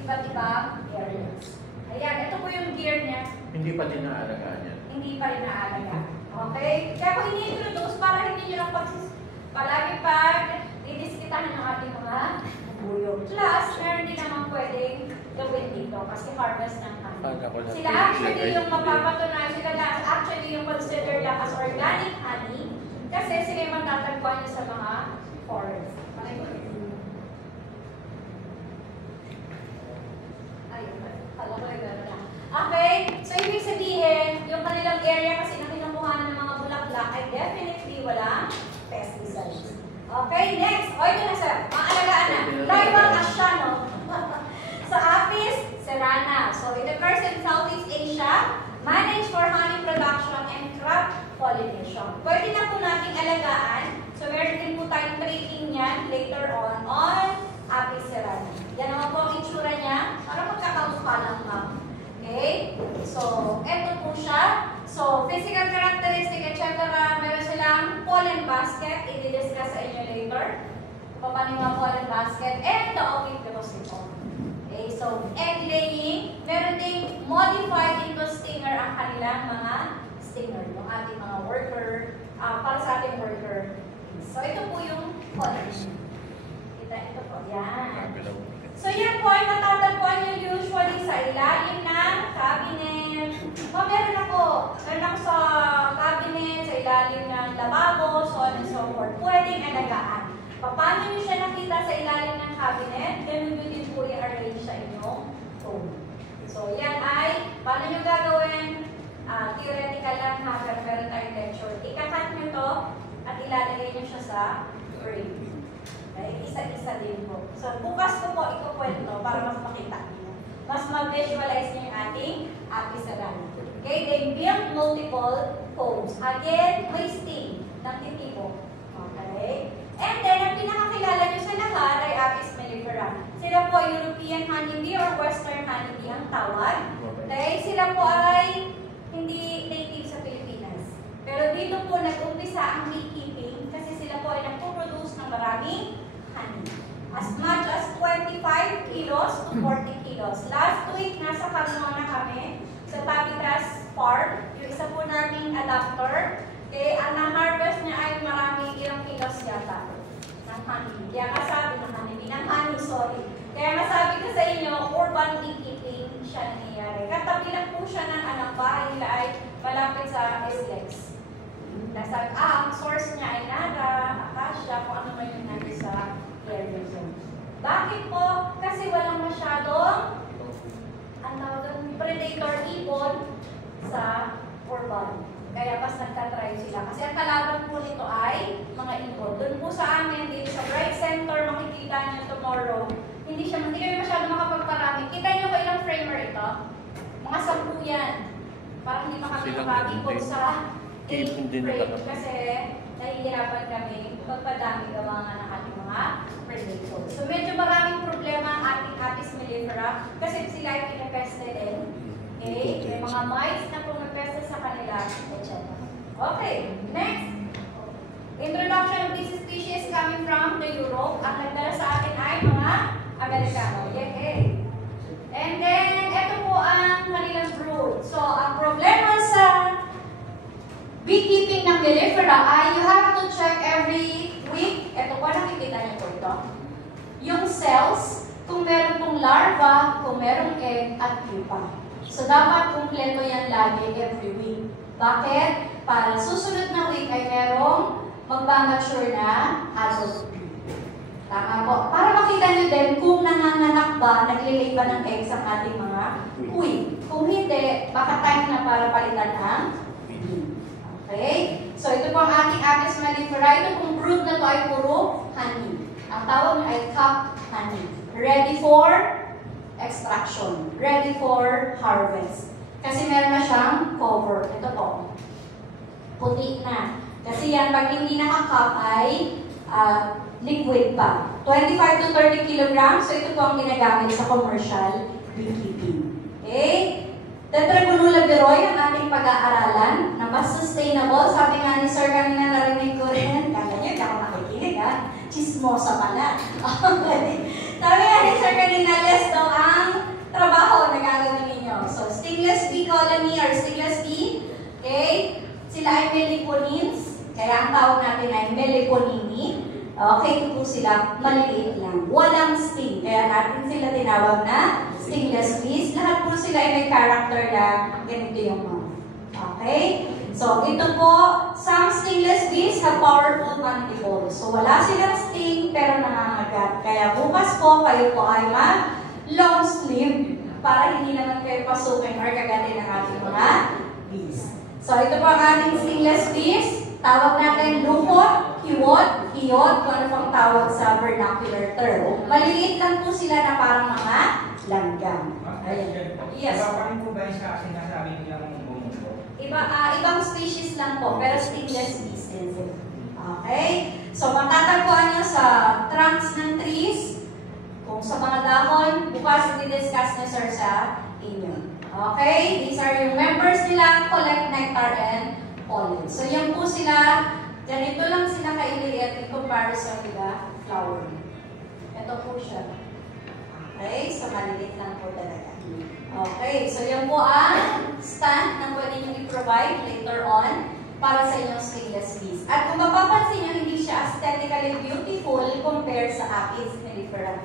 iba't ibang areas. Ayan, ito po yung gear niya. Hindi pa din naalagaan yan. Hindi pa rin naalagaan. Okay? Kaya kung ini-introduce, para hindi nyo lang palagi pag didiskitahan ng ating mga buyo. Plus, meron din naman pwedeng gawin dito kasi harvest ng honey. Sila actually yung mapapatunayan, sila actually yung considered lang as organic honey kasi sila yung matatagpuan nyo sa mga forest. Okay, so ibig sabihin, yung kanilang area kasi na kinukuhanan ng mga bulaklak ay definitely walang pesticides. Okay, next. O, ito na sir. Maalagaan na. Tribal Asiano. Sa Apis cerana. So, it occurs in Southeast Asia. Managed for honey production and crop pollination. Pwede na po nating alagaan. So, meron din po tayong training niyan later on Apis cerana. Yan naman po ang itsura niya. Para magkakamuka lang ma'am. Okay? So, eto po siya. So, physical characteristic, etc. Meron silang pollen basket. I-discuss sa inyo later. Paano yung pollen basket. And the ovipositor. Okay? So, egg laying. Meron ding modified into stinger ang kanilang mga stinger. Yung ating mga worker. Para sa ating worker. So, ito po yung pollen. Kita, ito po. Yan. So, yan po ay matatagpuan nyo usually sa ilalim ng cabinet. Meron ako sa cabinet, sa ilalim ng lababo, so on and so forth. Pwedeng alagaan. Paano nyo siya nakita sa ilalim ng cabinet? Ganun nyo din po i-arrange sa inyong home. So, yan ay, paano nyo gagawin? Theoretical lang ha, pero meron tayong lecture. Ikakat nyo to at ilalagay nyo siya sa frame. Okay, isa-isa din po. So, bukas ko po ikukwento para mas makita niyo. Mas ma-visualize niyo yung ating Apis cerana. Okay, they build multiple combs. Again, may sting ng titibo. Okay? And then, ang pinakakilala niyo sa lahat ay Apis mellifera. Sila po European honeybee or Western honeybee ang tawag. Okay? Sila po ay hindi native sa Pilipinas. Pero dito po nag-umpisa ang beekeeping kasi sila po ay nagpo-produce ng maraming honey. As much as 25 kilos to 40 kilos. Last week, nasa Carmona kami sa Tabitas Farm. Yung isa po naming adapter. Okay, ang na-harvest niya ay maraming ilang kilos yata ng honey. Kaya masabi ng honey, ng honey, sorry. Kaya masabi ko sa inyo, urban beekeeping siya nangyayari. Katabi lang po siya ng anak bahay nila ay malapit sa Islex. Ang source niya ay Nara, Acacia, kung ano man yung nandun sa area zone. Bakit po? Kasi walang masyadong predator ibon sa urban. Kaya mas nagtatry sila. Kasi ang kalaban po nito ay mga ibon. Doon po sa amin, dito sa Bright Center, makikita nyo tomorrow, hindi kayo masyado makapagparami. Kita nyo ko ilang framer ito? Mga 10 yan. Parang hindi makapagpapagipon sa 8 frame. Kasi nahihirapan kami pagpadami gawa nga ng ating mga mga predator. So medyo maraming problema ang ating Apis mellifera kasi sila ay pinapeste din. Okay? May mga mites na pumapeste sa kanila, etc. Okay, next. Introduction of this species coming from the Europe. Ang nagdala sa atin ay mga Amerikano. Yay! And then, ito po ang kanilang brood. So, ang problema sa beekeeping ng mellifera ay you have to check every week. Ito po, nakikita niyo po ito. Yung cells, kung meron pong larva, kung merong egg at pupa. So, dapat kumpleto yan lagi every week. Bakit? Para susunod na week ay merong magmamature na adult bee. Tama po. Para makita nyo din kung nanganganak ba, naglilay ba ng eggs ang ating mga queen. Kung hindi, baka time na para palitan ang bee. Okay? So, ito po ang ating Apis mellifera. Ito pong brood na to ay puro honey. Ang tawag ay cup honey. Ready for extraction. Ready for harvest. Kasi meron na siyang cover. Ito po. Puti na. Kasi yan, pag hindi naka-cup ay liquid pa. 25 to 30 kilograms. So, ito po ang ginagamit sa commercial beekeeping. Okay? Tetragonula beroy ang ating pag-aaralan na mas sustainable. Sabi nga ni Sir kanina, narinig ko rin. Kaya nyo, hindi ako nakikinig ha. Chismosa pala. Okay. Sabi nga ni Sir kanina, less daw ang trabaho na gagawin ninyo. So, stingless bee colony or stingless bee. Okay? Sila ay meliponins. Kaya ang tawag natin ay meliponini. Okay, ito po sila, maliliit lang. Walang sting. Kaya natin sila tinawag na stingless bees. Lahat po sila ay may character na ganito yung mouth. Okay? So, ito po, some stingless bees have powerful mandibles. So, wala silang sting pero nangangagat. Kaya bukas po, kayo po ay long sleeve para hindi naman kayo pasukin or kagatin ng ating mga bees. So, ito po ang ating stingless bees. Tawag natin lupot, hiwot, kung ano pang tawag sa vernacular term. Maliliit lang po sila na parang mga langgam. Ayan. Yes. Iba pa rin po ba yung sinasabi nilang bumundo? Ibang species lang po, pero stingless bees din. Okay? So, matatagpuan nyo sa trunks ng trees, kung sa mga dahon, bukas i-discuss na sir sa inyo. Okay? These are yung members nila, collect nectar and pollen. So, yan po sila, ganito lang sila kailiit in comparison with the flower. Ito po siya. Okay? So, maliliit lang po talaga. Okay? So, yan po ang stand na pwede nyo i-provide later on para sa inyong stingless bees. At kung mapapansin nyo, hindi siya aesthetically beautiful compared sa Apis mellifera.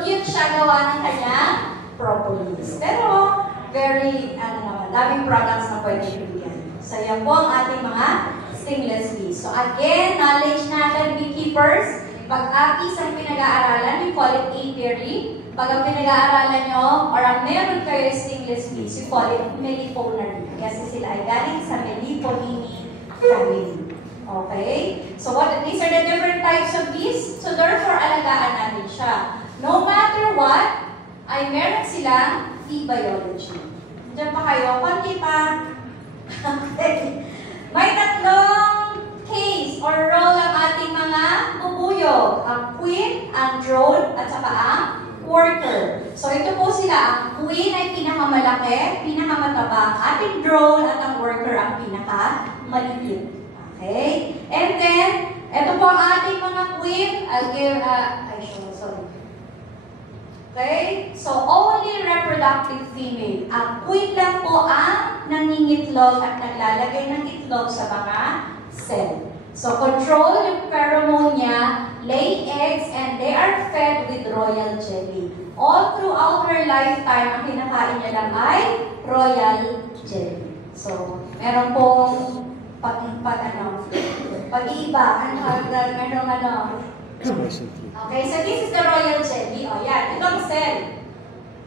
Cute siya gawa ng kanyang propolis. Pero, very, daming products na pwede ibigyan. So, yan po ang ating mga stingless bees. So, again, knowledge natin, beekeepers, pag Apis ang pinag-aaralan, we call it apiary. Pag ang pinag-aaralan nyo, or ang meron kayo stingless bees, we call it meliponary. Kasi sila ay galing sa Meliponini family. Okay? So, these are the different types of bees. So, therefore, alagaan natin siya. No matter what, ay meron silang e-biology. Diyan pa kayo, konti pa. Okay. May tatlong case or role ang ating mga bubuyog. Ang queen, ang drone, at saka ang worker. So, ito po sila. Ang queen ay pinakamalaki, pinakamataba. Ating drone at ang worker ang pinakamaliit. Okay? And then, ito po ang ating mga queen. I'll give, sorry. Okay? So, only reproductive female. Ang queen lang po ang nangingitlog at naglalagay ng itlog sa mga cell. So, control yung pheromone niya, lay eggs, and they are fed with royal jelly. All throughout her lifetime, ang kinakain niya lang ay royal jelly. So, meron pong pag-iiba. Okay, so this is the royal jelly. O, yan. Ito ang cell.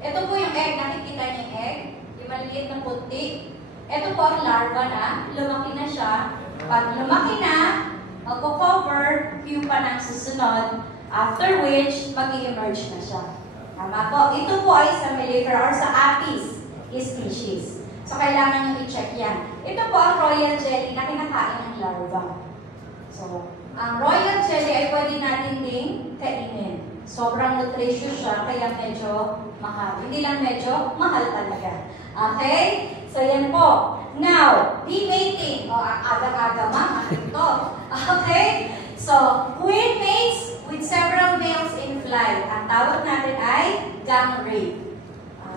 Ito po yung egg. Nakikita niyo yung egg. Yung maliliit na puti. Ito po ang larva na. Lumaki na siya. Pag lumaki na, magpo-cover, pupa na ang susunod. After which, mag-i-emerge na siya. Tama po. Ito po ay sa mellifera or sa Apis species. So, kailangan nyo i-check yan. Ito po ang royal jelly na kinakain ng larva. So, Ang royal jelly ay pwede natin ding kainin. Sobrang nutritious siya, kaya medyo mahal. Hindi lang medyo, mahal talaga. Okay? So, yan po. Now, remating. O, ang aga-aga, ma'am. Ano ito? Okay? So, queen mates with several males in flight. Ang tawag natin ay gang rape.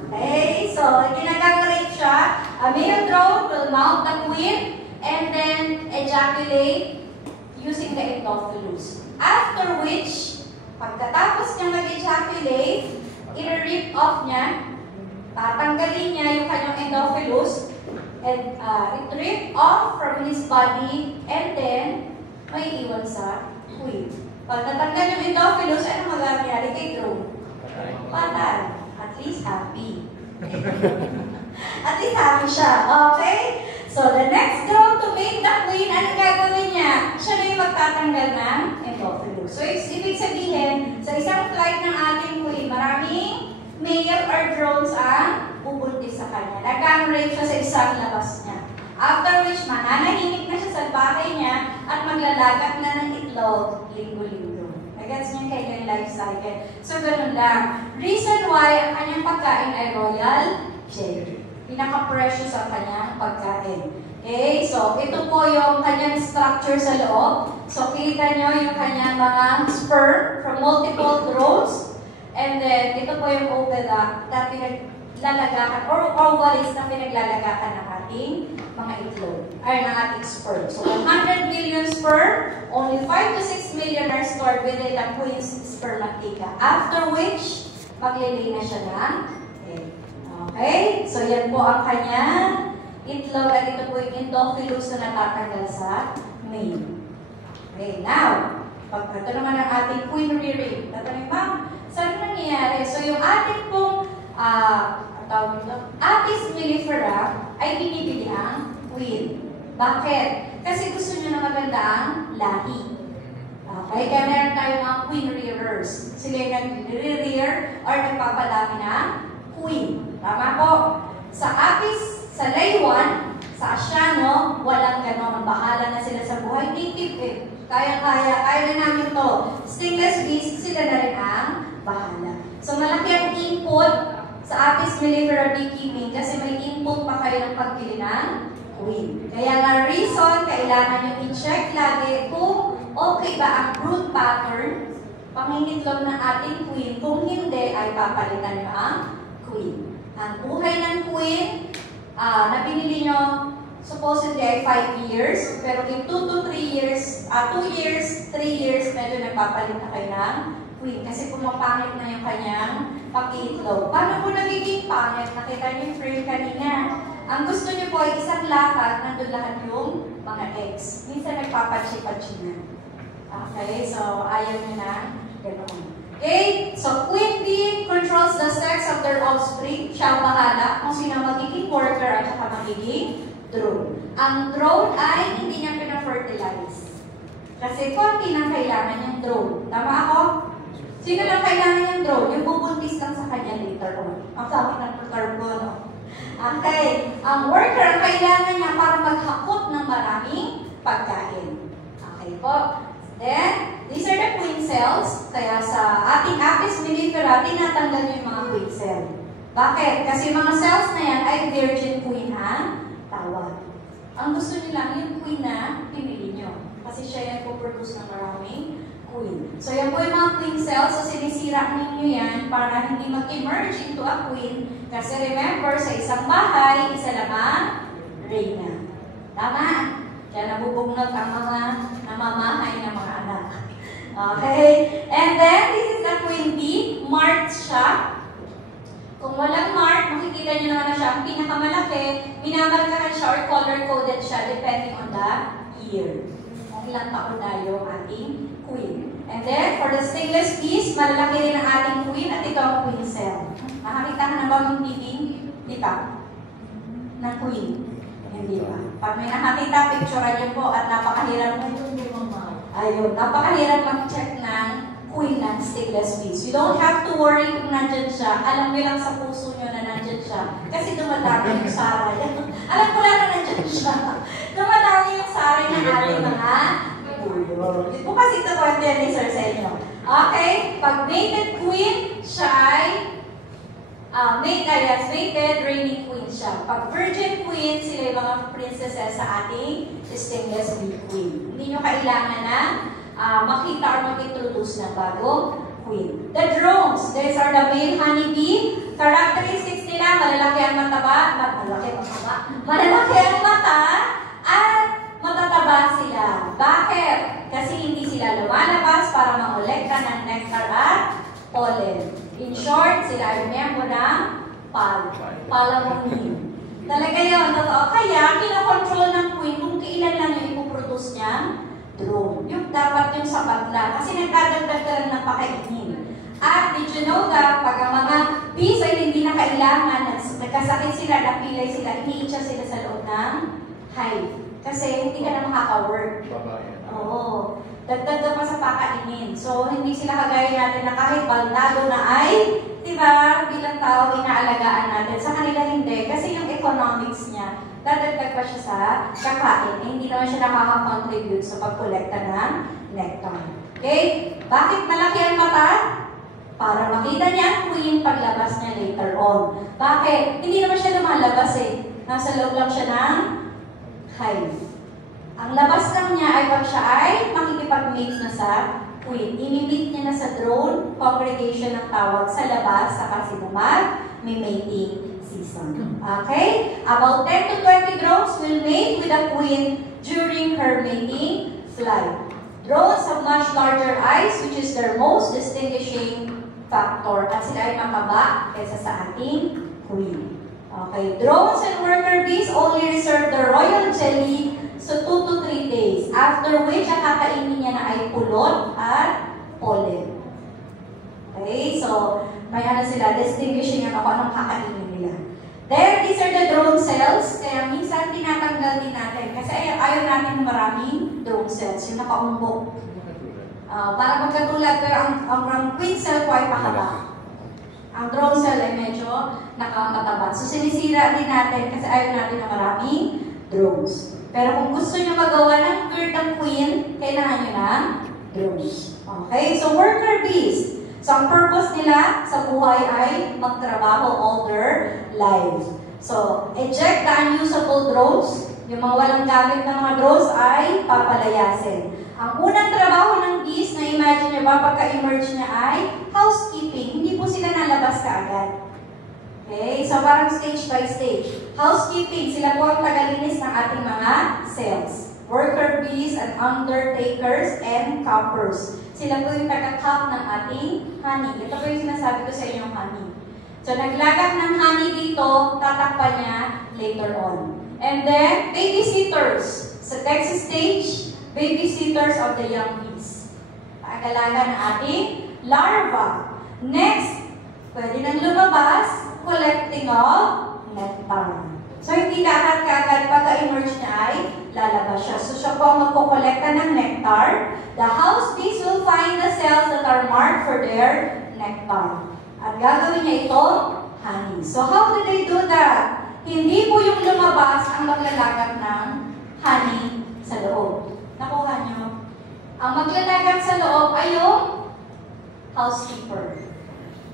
Okay? So, ginagang rape siya. A male drone will mount the queen and then ejaculate using the endophilus. After which, pagkatapos niya mag-ejaculate, i-rip off niya, tatanggalin niya yung kanyang endophilus, and it-rip off from his body, and then, may iwan sa queen. Pag natanggal yung endophilus, ano magagyari kay drone? Patay. At least happy. At least happy siya. Okay? So, the next drone to make the queen, ano gagawin niya? Siya na yung magtatanggal ng endophilus. So, ibig sabihin, sa isang flight ng ating queen, maraming male or drones ang bubuntis sa kanya. Nag-rape siya sa isang labas niya. After which, mananahimik na siya sa bahay niya at maglalagat na ng itlog linggo-linggo. Nagets niya kanyang life cycle. So, ganun lang. Reason why ang kanyang pagkain ay royal jelly. Pinaka-precious ang kanyang pagkain. Okay? So, ito po yung kanyang structure sa loob. So, kita nyo yung kanyang mga sperm from multiple drones. And then, ito po yung ovula na pinaglalagakan or ovaries na pinaglalagakan ng ating mga itlog, ay ng ating sperm. So, 100 million sperm, only 5 to 6 million are stored within the queen's spermatica. After which, maglilay na siya ng egg. Okay? So, yan po ang kanyang itlog at ito po yung endophilus na natatanggal sa male. Okay, now, ito naman ang ating queen rearing. Tatanong, ma'am, saan nangyayari? So, yung ating pong Apis mellifera ay binibili ang queen. Bakit? Kasi gusto nyo na maganda ang lahi. Okay? Kaya meron tayo mga queen rearers. Sila yung nag-rear or nagpapadami ng queen. Tama po? Sa Apis, sa laywan, sa Asyano, walang ganon. Bahala na sila sa buhay. Native eh. Kaya na namin to. Stingless bees, sila na rin ang bahala. So, malaki ang input sa Apis mellifera beekeeping kasi may input pa kayo ng pagbili ng queen. Kaya nga reason, kailangan nyo i-check lagi kung okay ba ang brood pattern, pangingitlog ng ating queen. Kung hindi, ay papalitan nyo ang queen. Ang buhay ng queen, na binili nyo, supposedly ay 5 years, pero in 2 to 3 years, 2 years, 3 years, medyo nagpapalit na kayo ng queen kasi pumapangit na yung kanyang pag-iitlog. Paano po nagiging pangit? Nakita niyo yung frame kanina. Ang gusto niyo po ay isang lakad, nandun lahat yung mga eggs. Minsan nagpapatsi-patsi na. Okay, so ayaw niyo na ganoon. Okay, so queen bee controls the sex of their offspring. Siya ang bahala kung sino magiging worker at saka magiging drone. Ang drone ay hindi niya pina-fertilize. Kasi konti nang kailangan yung drone. Tama ako? Sino lang kailangan yung drone? Yung bubuntis lang sa kanya later on. Ang sabi ng carbono. Okay. Ang worker, ang kailangan niya para maghakot ng maraming pagkain. Okay po. Then, these are the queen cells. Kaya sa ating Apis mellifera, tinatanggal niyo yung mga queen cell. Bakit? Kasi mga cells na yan ay virgin queen ang tawag. Ang gusto niyo lang yung queen na pinili niyo. Kasi siya yan po produce ng maraming queen. So, yan po yung mga queen cells. So, sinisira ninyo yan para hindi mag-emerge into a queen. Kasi remember, sa isang bahay, isa lang ang reyna. Tama? Kaya nabubugnot ang mga namamahay ng mga anak. Okay? And then, this is the queen bee. Marked siya. Kung walang mark, makikita nyo naman na siya. Ang pinakamalaki, minamarkahan siya or color-coded siya depending on the year. Kung ilang taon na yung ating queen. And then, for the stingless bees, malalaki rin ang ating queen at ito ang queen cell. Nakakita ka na ba ng meeting? Di ba? Na queen. Hindi ba? Pag may nakakita, picturean niyo po at napakahirap mag-check ng queen ng stingless bees. You don't have to worry kung nandyan siya. Alam mo lang sa puso niyo na nandyan siya. Kasi dumadami yung saray. Alam ko lang na nandyan siya. Dumadami yung saray ng ating mga buyo. Bukas ito kwento yan ni Sir sa inyo. Okay? Pag mated queen, siya ay mated reigning queen siya. Pag virgin queen, sila yung mga princesses sa ating stainless steel queen. Hindi nyo kailangan na makita or mag-introduce ng bagong queen. The drones, these are the male honeybee. Characteristics nila, malalaki ang mata, at matataba sila. Bakit? Kasi hindi sila lumalabas para mangolekta ng nectar at pollen. In short, sila ay member ng palamunin. Talaga yun, totoo. Kaya, kinokontrol ng queen kung kailan lang yung ipoproduce niyang drone. Yung dapat yung sapat lang. Kasi nagdadagdag ka lang ng pakainin. At did you know that pag ang mga bees ay hindi na kailangan, nagkasakit sila, napilay sila, iniitsa sila sa loob ng hive. Kasi hindi ka na makaka-work. Oo. Dagdag ka pa sa pakainin. So, hindi sila kagaya natin na kahit baldado na ay, di ba, bilang tao, inaalagaan natin. Sa kanila hindi. Kasi yung economics niya, dadagdag pa siya sa kakain. Hindi naman siya nakaka-contribute sa pagkolekta ng nectar. Okay? Bakit malaki ang mata? Para makita niya ang queen paglabas niya later on. Bakit? Hindi naman siya lumalabas eh. Nasa loob lang siya ng hive. Ang labas lang niya ay pag siya ay makikipag-mate na sa queen. Inimit niya na sa drone, congregation ng tawag sa labas, saka si may mating season. Okay? About 10 to 20 drones will mate with the queen during her mating flight. Drones have much larger eyes, which is their most distinguishing factor. At sila ay makaba kaysa sa ating queen. Okay, drones and worker bees only reserve the royal jelly so 2 to 3 days. After which, ang kakainin niya na ay pulot at pollen. Okay, so may ano sila, distinguishing ano kung anong kakainin nila. Then, these are the drone cells. Kaya minsan tinatanggal din natin. Kasi ayaw natin maraming drone cells, yung nakaumbok. Para magkatulad, pero ang queen cell ko ay pakaba. Ang drone cell ay medyo nakakataba. So, sinisira din natin kasi ayaw natin na maraming drones. Pero kung gusto nyo magawa ng gird ng queen, kailangan nyo ng drones. Okay? So, worker bees. So, ang purpose nila sa buhay ay magtrabaho all their lives. So, eject the unusable drones. Yung mga walang gamit ng mga drones ay papalayasin. Ang unang trabaho ng bees na imagine nyo ba pagka-emerge niya ay housekeeping. Hindi po sila nalabas kaagad. Okay? So, parang stage by stage. Housekeeping, sila po ang tagalinis ng ating mga cells. Worker bees and undertakers and cappers. Sila po yung taga-cap ng ating honey. Ito po yung sinasabi ko sa inyong honey. So, naglagak ng honey dito, tatakpan niya later on. And then, babysitters. Sa next stage, babysitters of the young bees. Pag-alaga ng ating larva. Next, pwede nang lumabas, collecting of nectar. So, hindi kaagad pagka-emerge niya ay lalabas siya. So, siya po ang magkukolekta ng nectar. The house bees will find the cells that are marked for their nectar. At gagawin niya ito, honey. So, how do they do that? Hindi po yung lumabas ang maglalagat ng honey sa loob. Nakuha niyo? Ang maglalagat sa loob ay yung housekeeper.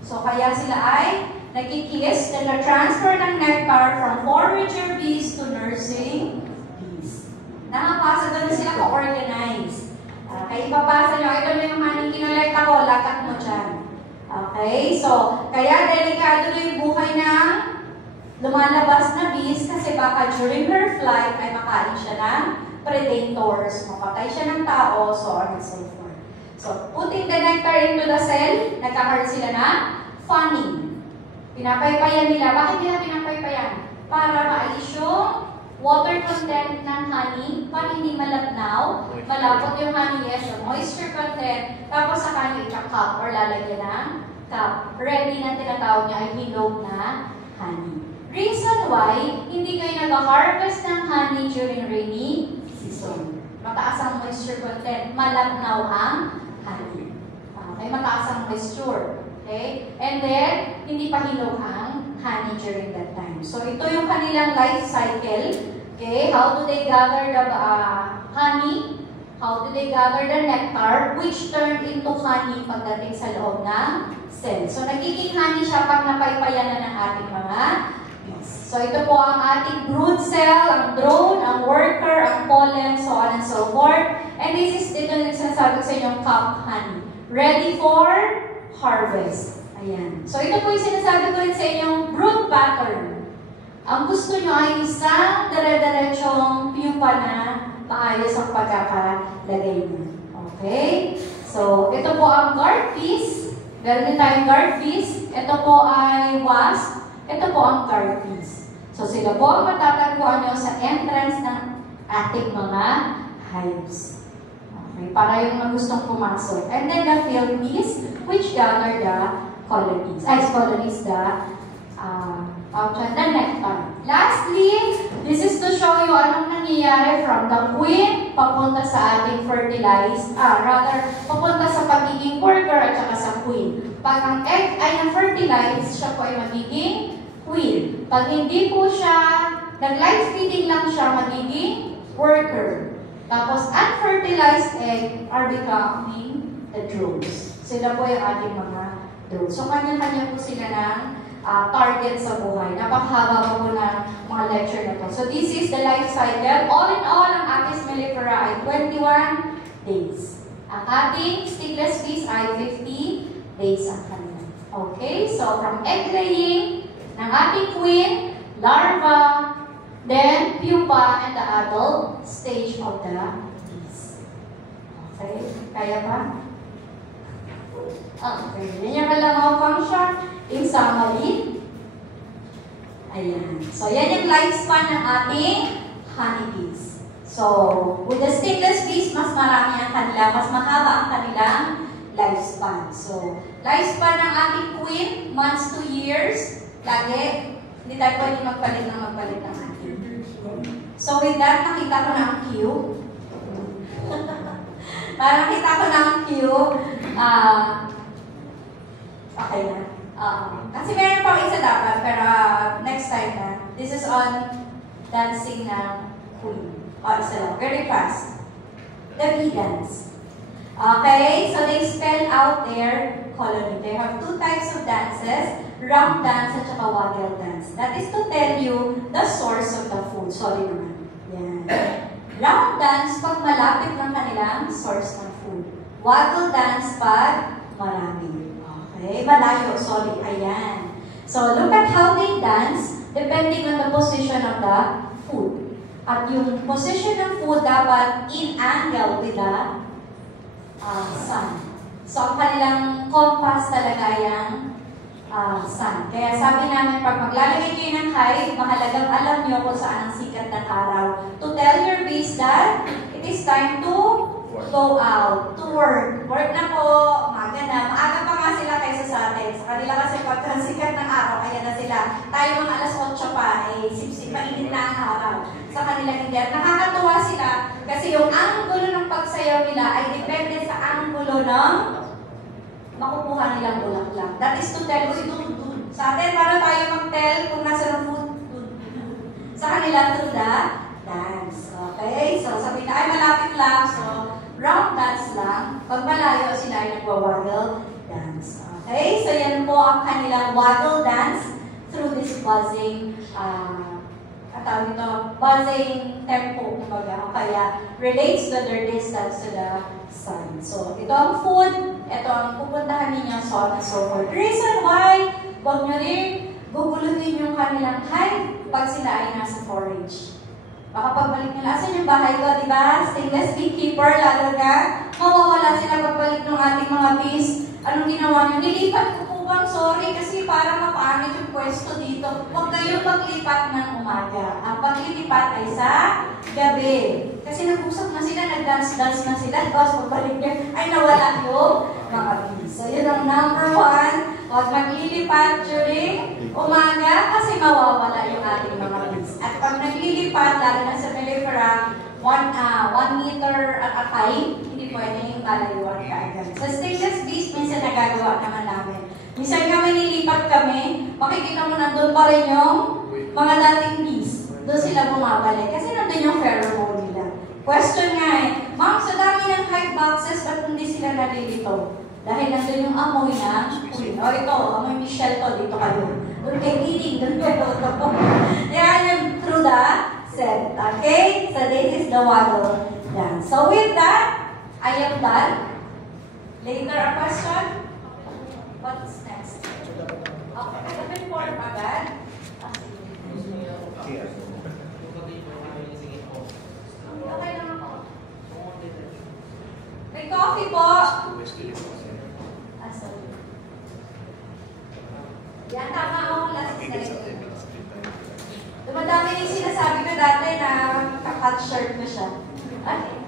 So, kaya sila ay nagkikis na na-transfer ng nectar from forager bees to nursing bees. Nakapasa doon sila ka-organize. Kaya ipapasa nyo, ito na yung honey kinolekta ko, lakat mo dyan. Okay? So, kaya delikado na yung buhay ng lumalabas na bees kasi baka during her flight ay makain siya ng predators, mapatay siya ng tao, so on and so forth. So, putting the nectar into the cell, nagkakaroon sila na fanning. Pinapaypayan nila. Bakit nila pinapaypayan? Para maalis yung water content ng honey, para hindi malabnaw, malapot yung honey, yes, yung moisture content, tapos saka nyo i-cup or lalagyan ng cup. Ready na tinatawag niya ay hilog na honey. Reason why, hindi kayo nag-harvest ng honey during rainy season. Mataas ang moisture content, malabnaw ang honey. Okay, mataas ang moisture. Okay? And then, hindi pa hinog ang honey during that time. So, ito yung kanilang life cycle. Okay? How do they gather the honey? How do they gather the nectar, which turned into honey pagdating sa loob ng cell? So, nagiging honey siya pag napaypayan na ng ating mga bees. So, ito po ang ating brood cell, ang drone, ang worker, ang pollen, so on and so forth. And this is, dito na sinasabi ko sa inyong cup honey. Ready for harvest. Ayan. So, ito po yung sinasabi ko rin sa inyong brood pattern. Ang gusto nyo ay isang dire-diretsong pupa na maayos ang pagkakalagay niya. Okay? So, ito po ang guard piece. Meron din tayong guard piece. Ito po ay wasp. Ito po ang guard piece. So, sila po ang matatagpuan nyo sa entrance ng ating mga hives. Okay? Para yung mga gustong pumasok. And then the field piece, which gather the colonies. The nectar. Lastly, this is to show you anong nangyayari from the queen papunta sa ating papunta sa pagiging worker at saka sa queen. Pag ang egg ay na-fertilize, siya po ay magiging queen. Pag hindi po siya, nag-live feeding lang siya, magiging worker. Tapos, unfertilized egg are becoming the drones. Sila po yung ating mga drones. So, kanya-kanya po sila ng target sa buhay. Napakahaba po na mga lecture na to. So, this is the life cycle. All in all, ang Apis mellifera ay 21 days. Ang ating stingless bees ay 50 days ang kanila. Okay? So, from egg laying ng ating queen, larva, then pupa, and the adult stage of the bees. Okay? Kaya ba? Okay. Yan yung kailangan function. In summary, ayan. So, yan yung lifespan ng ating honeybees. So, with the stingless bees, mas marami ang kanila, mas mahaba ang kanilang lifespan. So, lifespan ng ating queen, months to years, lagi, hindi tayo pwede magpalit ng ating. So, with that, nakita ko na ang queue. Parang nakita ko na ang queue. Okay na. Kasi meron pang isa dapat, pero next time na. This is on dancing ng queen. Isa lang. Very fast. The bee dance. Okay, so they spell out their colony. They have two types of dances, round dance at saka waggle dance. That is to tell you the source of the food. Sorry naman. Yan. Round dance pag malapit ng kanilang source ng food. Waggle dance pag marami. Okay, malayo, sorry, ayan. So, look at how they dance depending on the position of the food. At yung position ng food dapat in angle with the sun. So, ang kanilang compass talaga yung sun. Kaya sabi namin, pag maglalagay kayo ng hive, mahalagang alam nyo kung saan ang sikat ng araw. To tell your bees that it is time to go out, to work. Work na po, umaga na. Maaga pa nga sila kaysa sa atin. Sa kanila kasi pagka sikat ng araw, ayan na sila. Tayo mga alas 8 pa, sipsip, mainit na ang araw. Sa kanila hindi. At nakakatuwa sila kasi yung anggulo ng pagsayaw nila ay depende sa anggulo ng makukuha nilang bulaklak. That is to tell you, sa atin, para tayo mag-tell kung nasa ng food. Sa kanila, to the dance. Okay? So, sabi na, ay malapit lang. So, round dance lang. Pag malayo, sila ay nagwa-waggle dance. Okay? So, yan po ang kanilang waggle dance through this buzzing, buzzing tempo, kumbaga. Kaya, relates to their distance to the sun. So, ito ang food, ito ang pupuntahan ninyo, so on and so forth. Reason why, huwag nyo rin guguluhin yung kanilang hive pag sila ay nasa forage. Baka pagbalik nila, asan yung bahay ko, di ba? Stainless beekeeper, lalo na. Mawawala sila pagbalik ng ating mga bees. Anong ginawa nyo? Nilipat ko po bang? Sorry, kasi parang mapangit yung pwesto dito. Huwag kayong maglipat ng umaga. Ang paglilipat ay sa gabi. Kasi nag-usap na sila, nag-dance-dance na sila. Tapos pagbalik nyo, ay nawala yung mga bees. So, yun ang number 1. Huwag maglilipat during umaga kasi mawawala yung ating mga bees. At pag naglilipat, lalo na sa mellifera, 1 meter at a time, hindi pwedeng malayuan ka agad. Sa stainless bees, minsan nagagawa naman namin. Minsan kami nilipat kami, makikita mo nandun pa rin yung mga dating bees. Doon sila bumabalik kasi nandun yung pheromone nila. Question nga eh, ma'am, sa dami ng hot boxes, ba't hindi sila nalilito? Dahil nandun yung amoy na, o ito, amoy Michelle to, dito kayo. Doon kay Eating, doon kayo. Yan yung through the set. Okay? So this is the waddle. Yan. So with that, I am done. Later a question? What's next? Okay, open form agad. Okay lang ako. May coffee po. Sorry. Yan, tama ako. Last slide. Dumadami yung sinasabi ko dati na kakat shirt ko siya. Okay.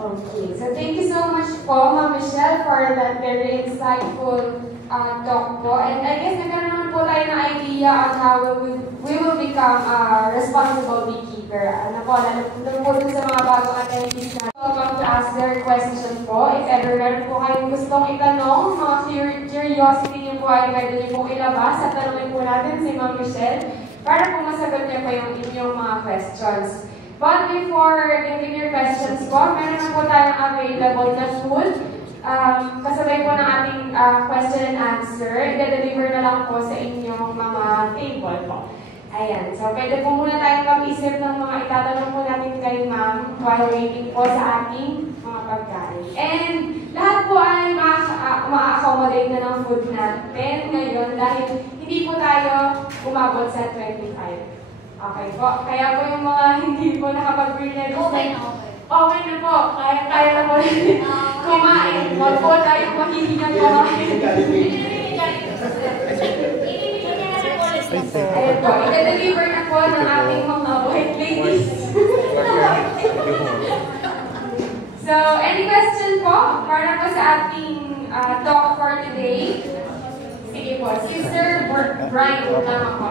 Okay, so thank you so much po, Ma'am Michelle, for that very insightful talk po. And I guess nagkaroon naman po tayo ng idea on how we will become a responsible beekeeper. Ano po, lalo po dun sa mga bagong attendees na welcome to ask their question po. If ever meron po kayong gustong itanong, mga curiosity niyo po ay pwede niyo po ilabas at tanongin po natin si Ma'am Michelle para po masagot niya po yung inyong mga questions. But before getting your questions po, meron na po tayong available na food. Kasabay po ng ating question and answer. I-deliver na lang po sa inyong mga table po. Ayan. So, pwede po muna tayong mag-isip ng mga itatanong po natin kay ma'am while waiting po sa ating mga pagkain. And lahat po ay ma-accommodate na ng food natin ngayon dahil hindi po tayo umabot sa 25. Okay po. Kaya po yung mga hindi po nakapag-pre-register. Okay na po. Kaya na po kumain. Huwag po tayong mahihingang kumain. Ayan po. I-deliver na po ng ating mga white ladies. So, any question po? Para po sa ating talk for today. Sige po. Sister Brian, tama po.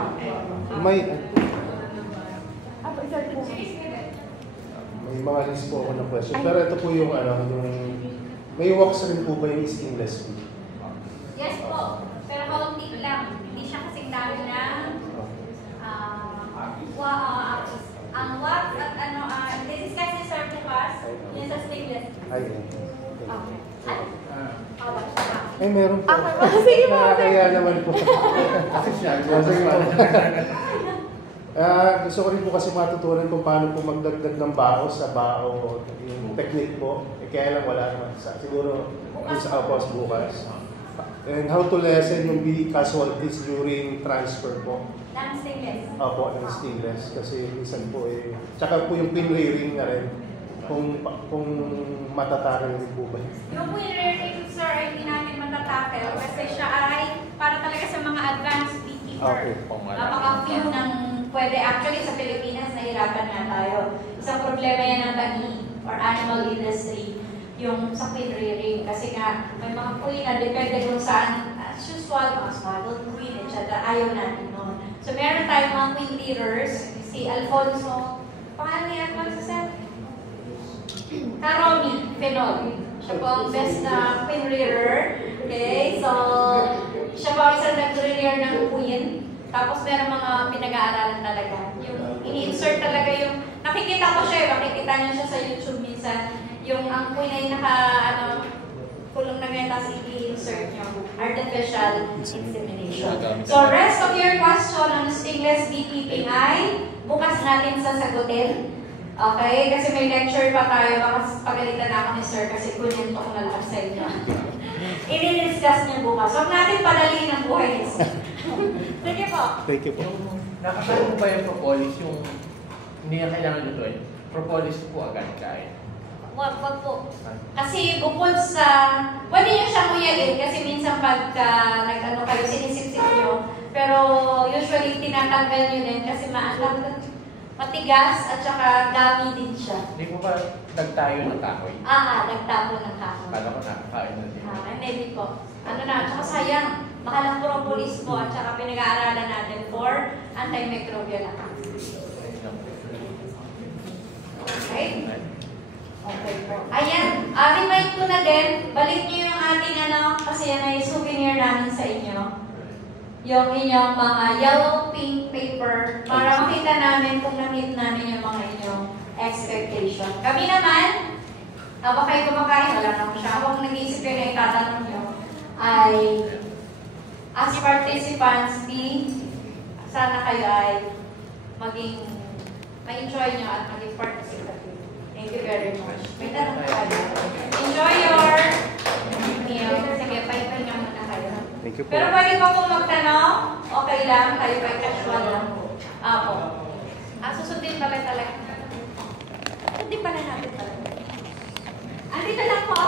May mga list po ako ng question. Pero ito po yung may wax rin po ba yung stainless steel? Yes po. Pero kaunti lang. Hindi siya kasing dami na ang wax at this is kasi serve bukas. Yun sa stainless. Okay. Ay, meron po. Kaya naman po. Gusto ko rin po kasi matutunan kung paano po magdagdag ng bao sa bao, yung technique po. Kaya lang wala naman. Siguro sa kapos bukas. And how to lessen yung casualties during transfer po. Ng stainless. Opo, ng stainless. Kasi minsan po tsaka po yung pin rearing na rin. Kung matatagal din po ba? Yung pin rearing, sir, ay hindi namin matatakel kasi siya ay para talaga sa mga advanced beekeeper. Okay. Napaka-few ng pwede. Actually, sa Pilipinas, nahirapan nga tayo. Isang problema yan ng bani or animal industry, yung sa queen rearing. Kasi nga, may mga queen na depende kung saan, as usual, mga swaddled queen, etc. Ayaw natin nun. So, meron tayong mga queen leaders, si Alfonso, pangalan ni Alfonso, sir? Karomi Fenol. Siya po ang best na queen rearer. Okay, so, siya po ang isang nag-rear ng queen. Tapos meron mga pinag-aaralan talaga. Yung ini-insert talaga yung, nakikita ko siya, makikita niyo siya sa YouTube minsan. Yung ang queen ay kulong na ngayon, tapos i-insert nyo. Artificial insemination. So, rest of your question on stainless beekeeping ay bukas natin sasagutin. Okay? Kasi may lecture pa tayo. Baka pagalitan na ako ni sir kasi kunento ko na lang sa inyo. I-discuss niyo bukas. Huwag natin padaliin ang buhay ni sir. Sige po. Thank you po. Nakakain mo ba yung propolis, yung hindi na kailangan lutuin? Propolis po agad kain. Wag po. Kasi bukod sa, pwede nyo siyang nguyagin kasi minsan pagka nag-ano kayo, sinisip-sip nyo. Pero usually tinatanggal nyo din kasi matigas at saka dami din siya. Hindi po ba nagtayo ng kahoy? Nagtapo ng kahoy. Kala ko nakakain na din. Hindi po. Tsaka sayang, mahal ang propolis po at saka pinag-aaralan natin for antimicrobial attack. Okay? Okay po. Ayan, remind ko na din, balik niyo yung ating kasi yan ay souvenir namin sa inyo. yung inyong mga yellow pink paper para makita namin kung na-meet namin yung mga inyong expectation. Kami naman, habang kayo kumakain, wala naman siya. Habang nag-iisip kayo na itatanong nyo, ay as participants, sana kayo ay maging ma-enjoy nyo at maging participative. Thank you very much. May tanong kayo. Enjoy your meal. Sige, pahinga muna kayo. Thank you po. Pero pwede pa kung magtanong, okay lang. Kayo pa casual lang po. Apo. Susundin pala talaga. Hindi pala natin talaga. Andito lang po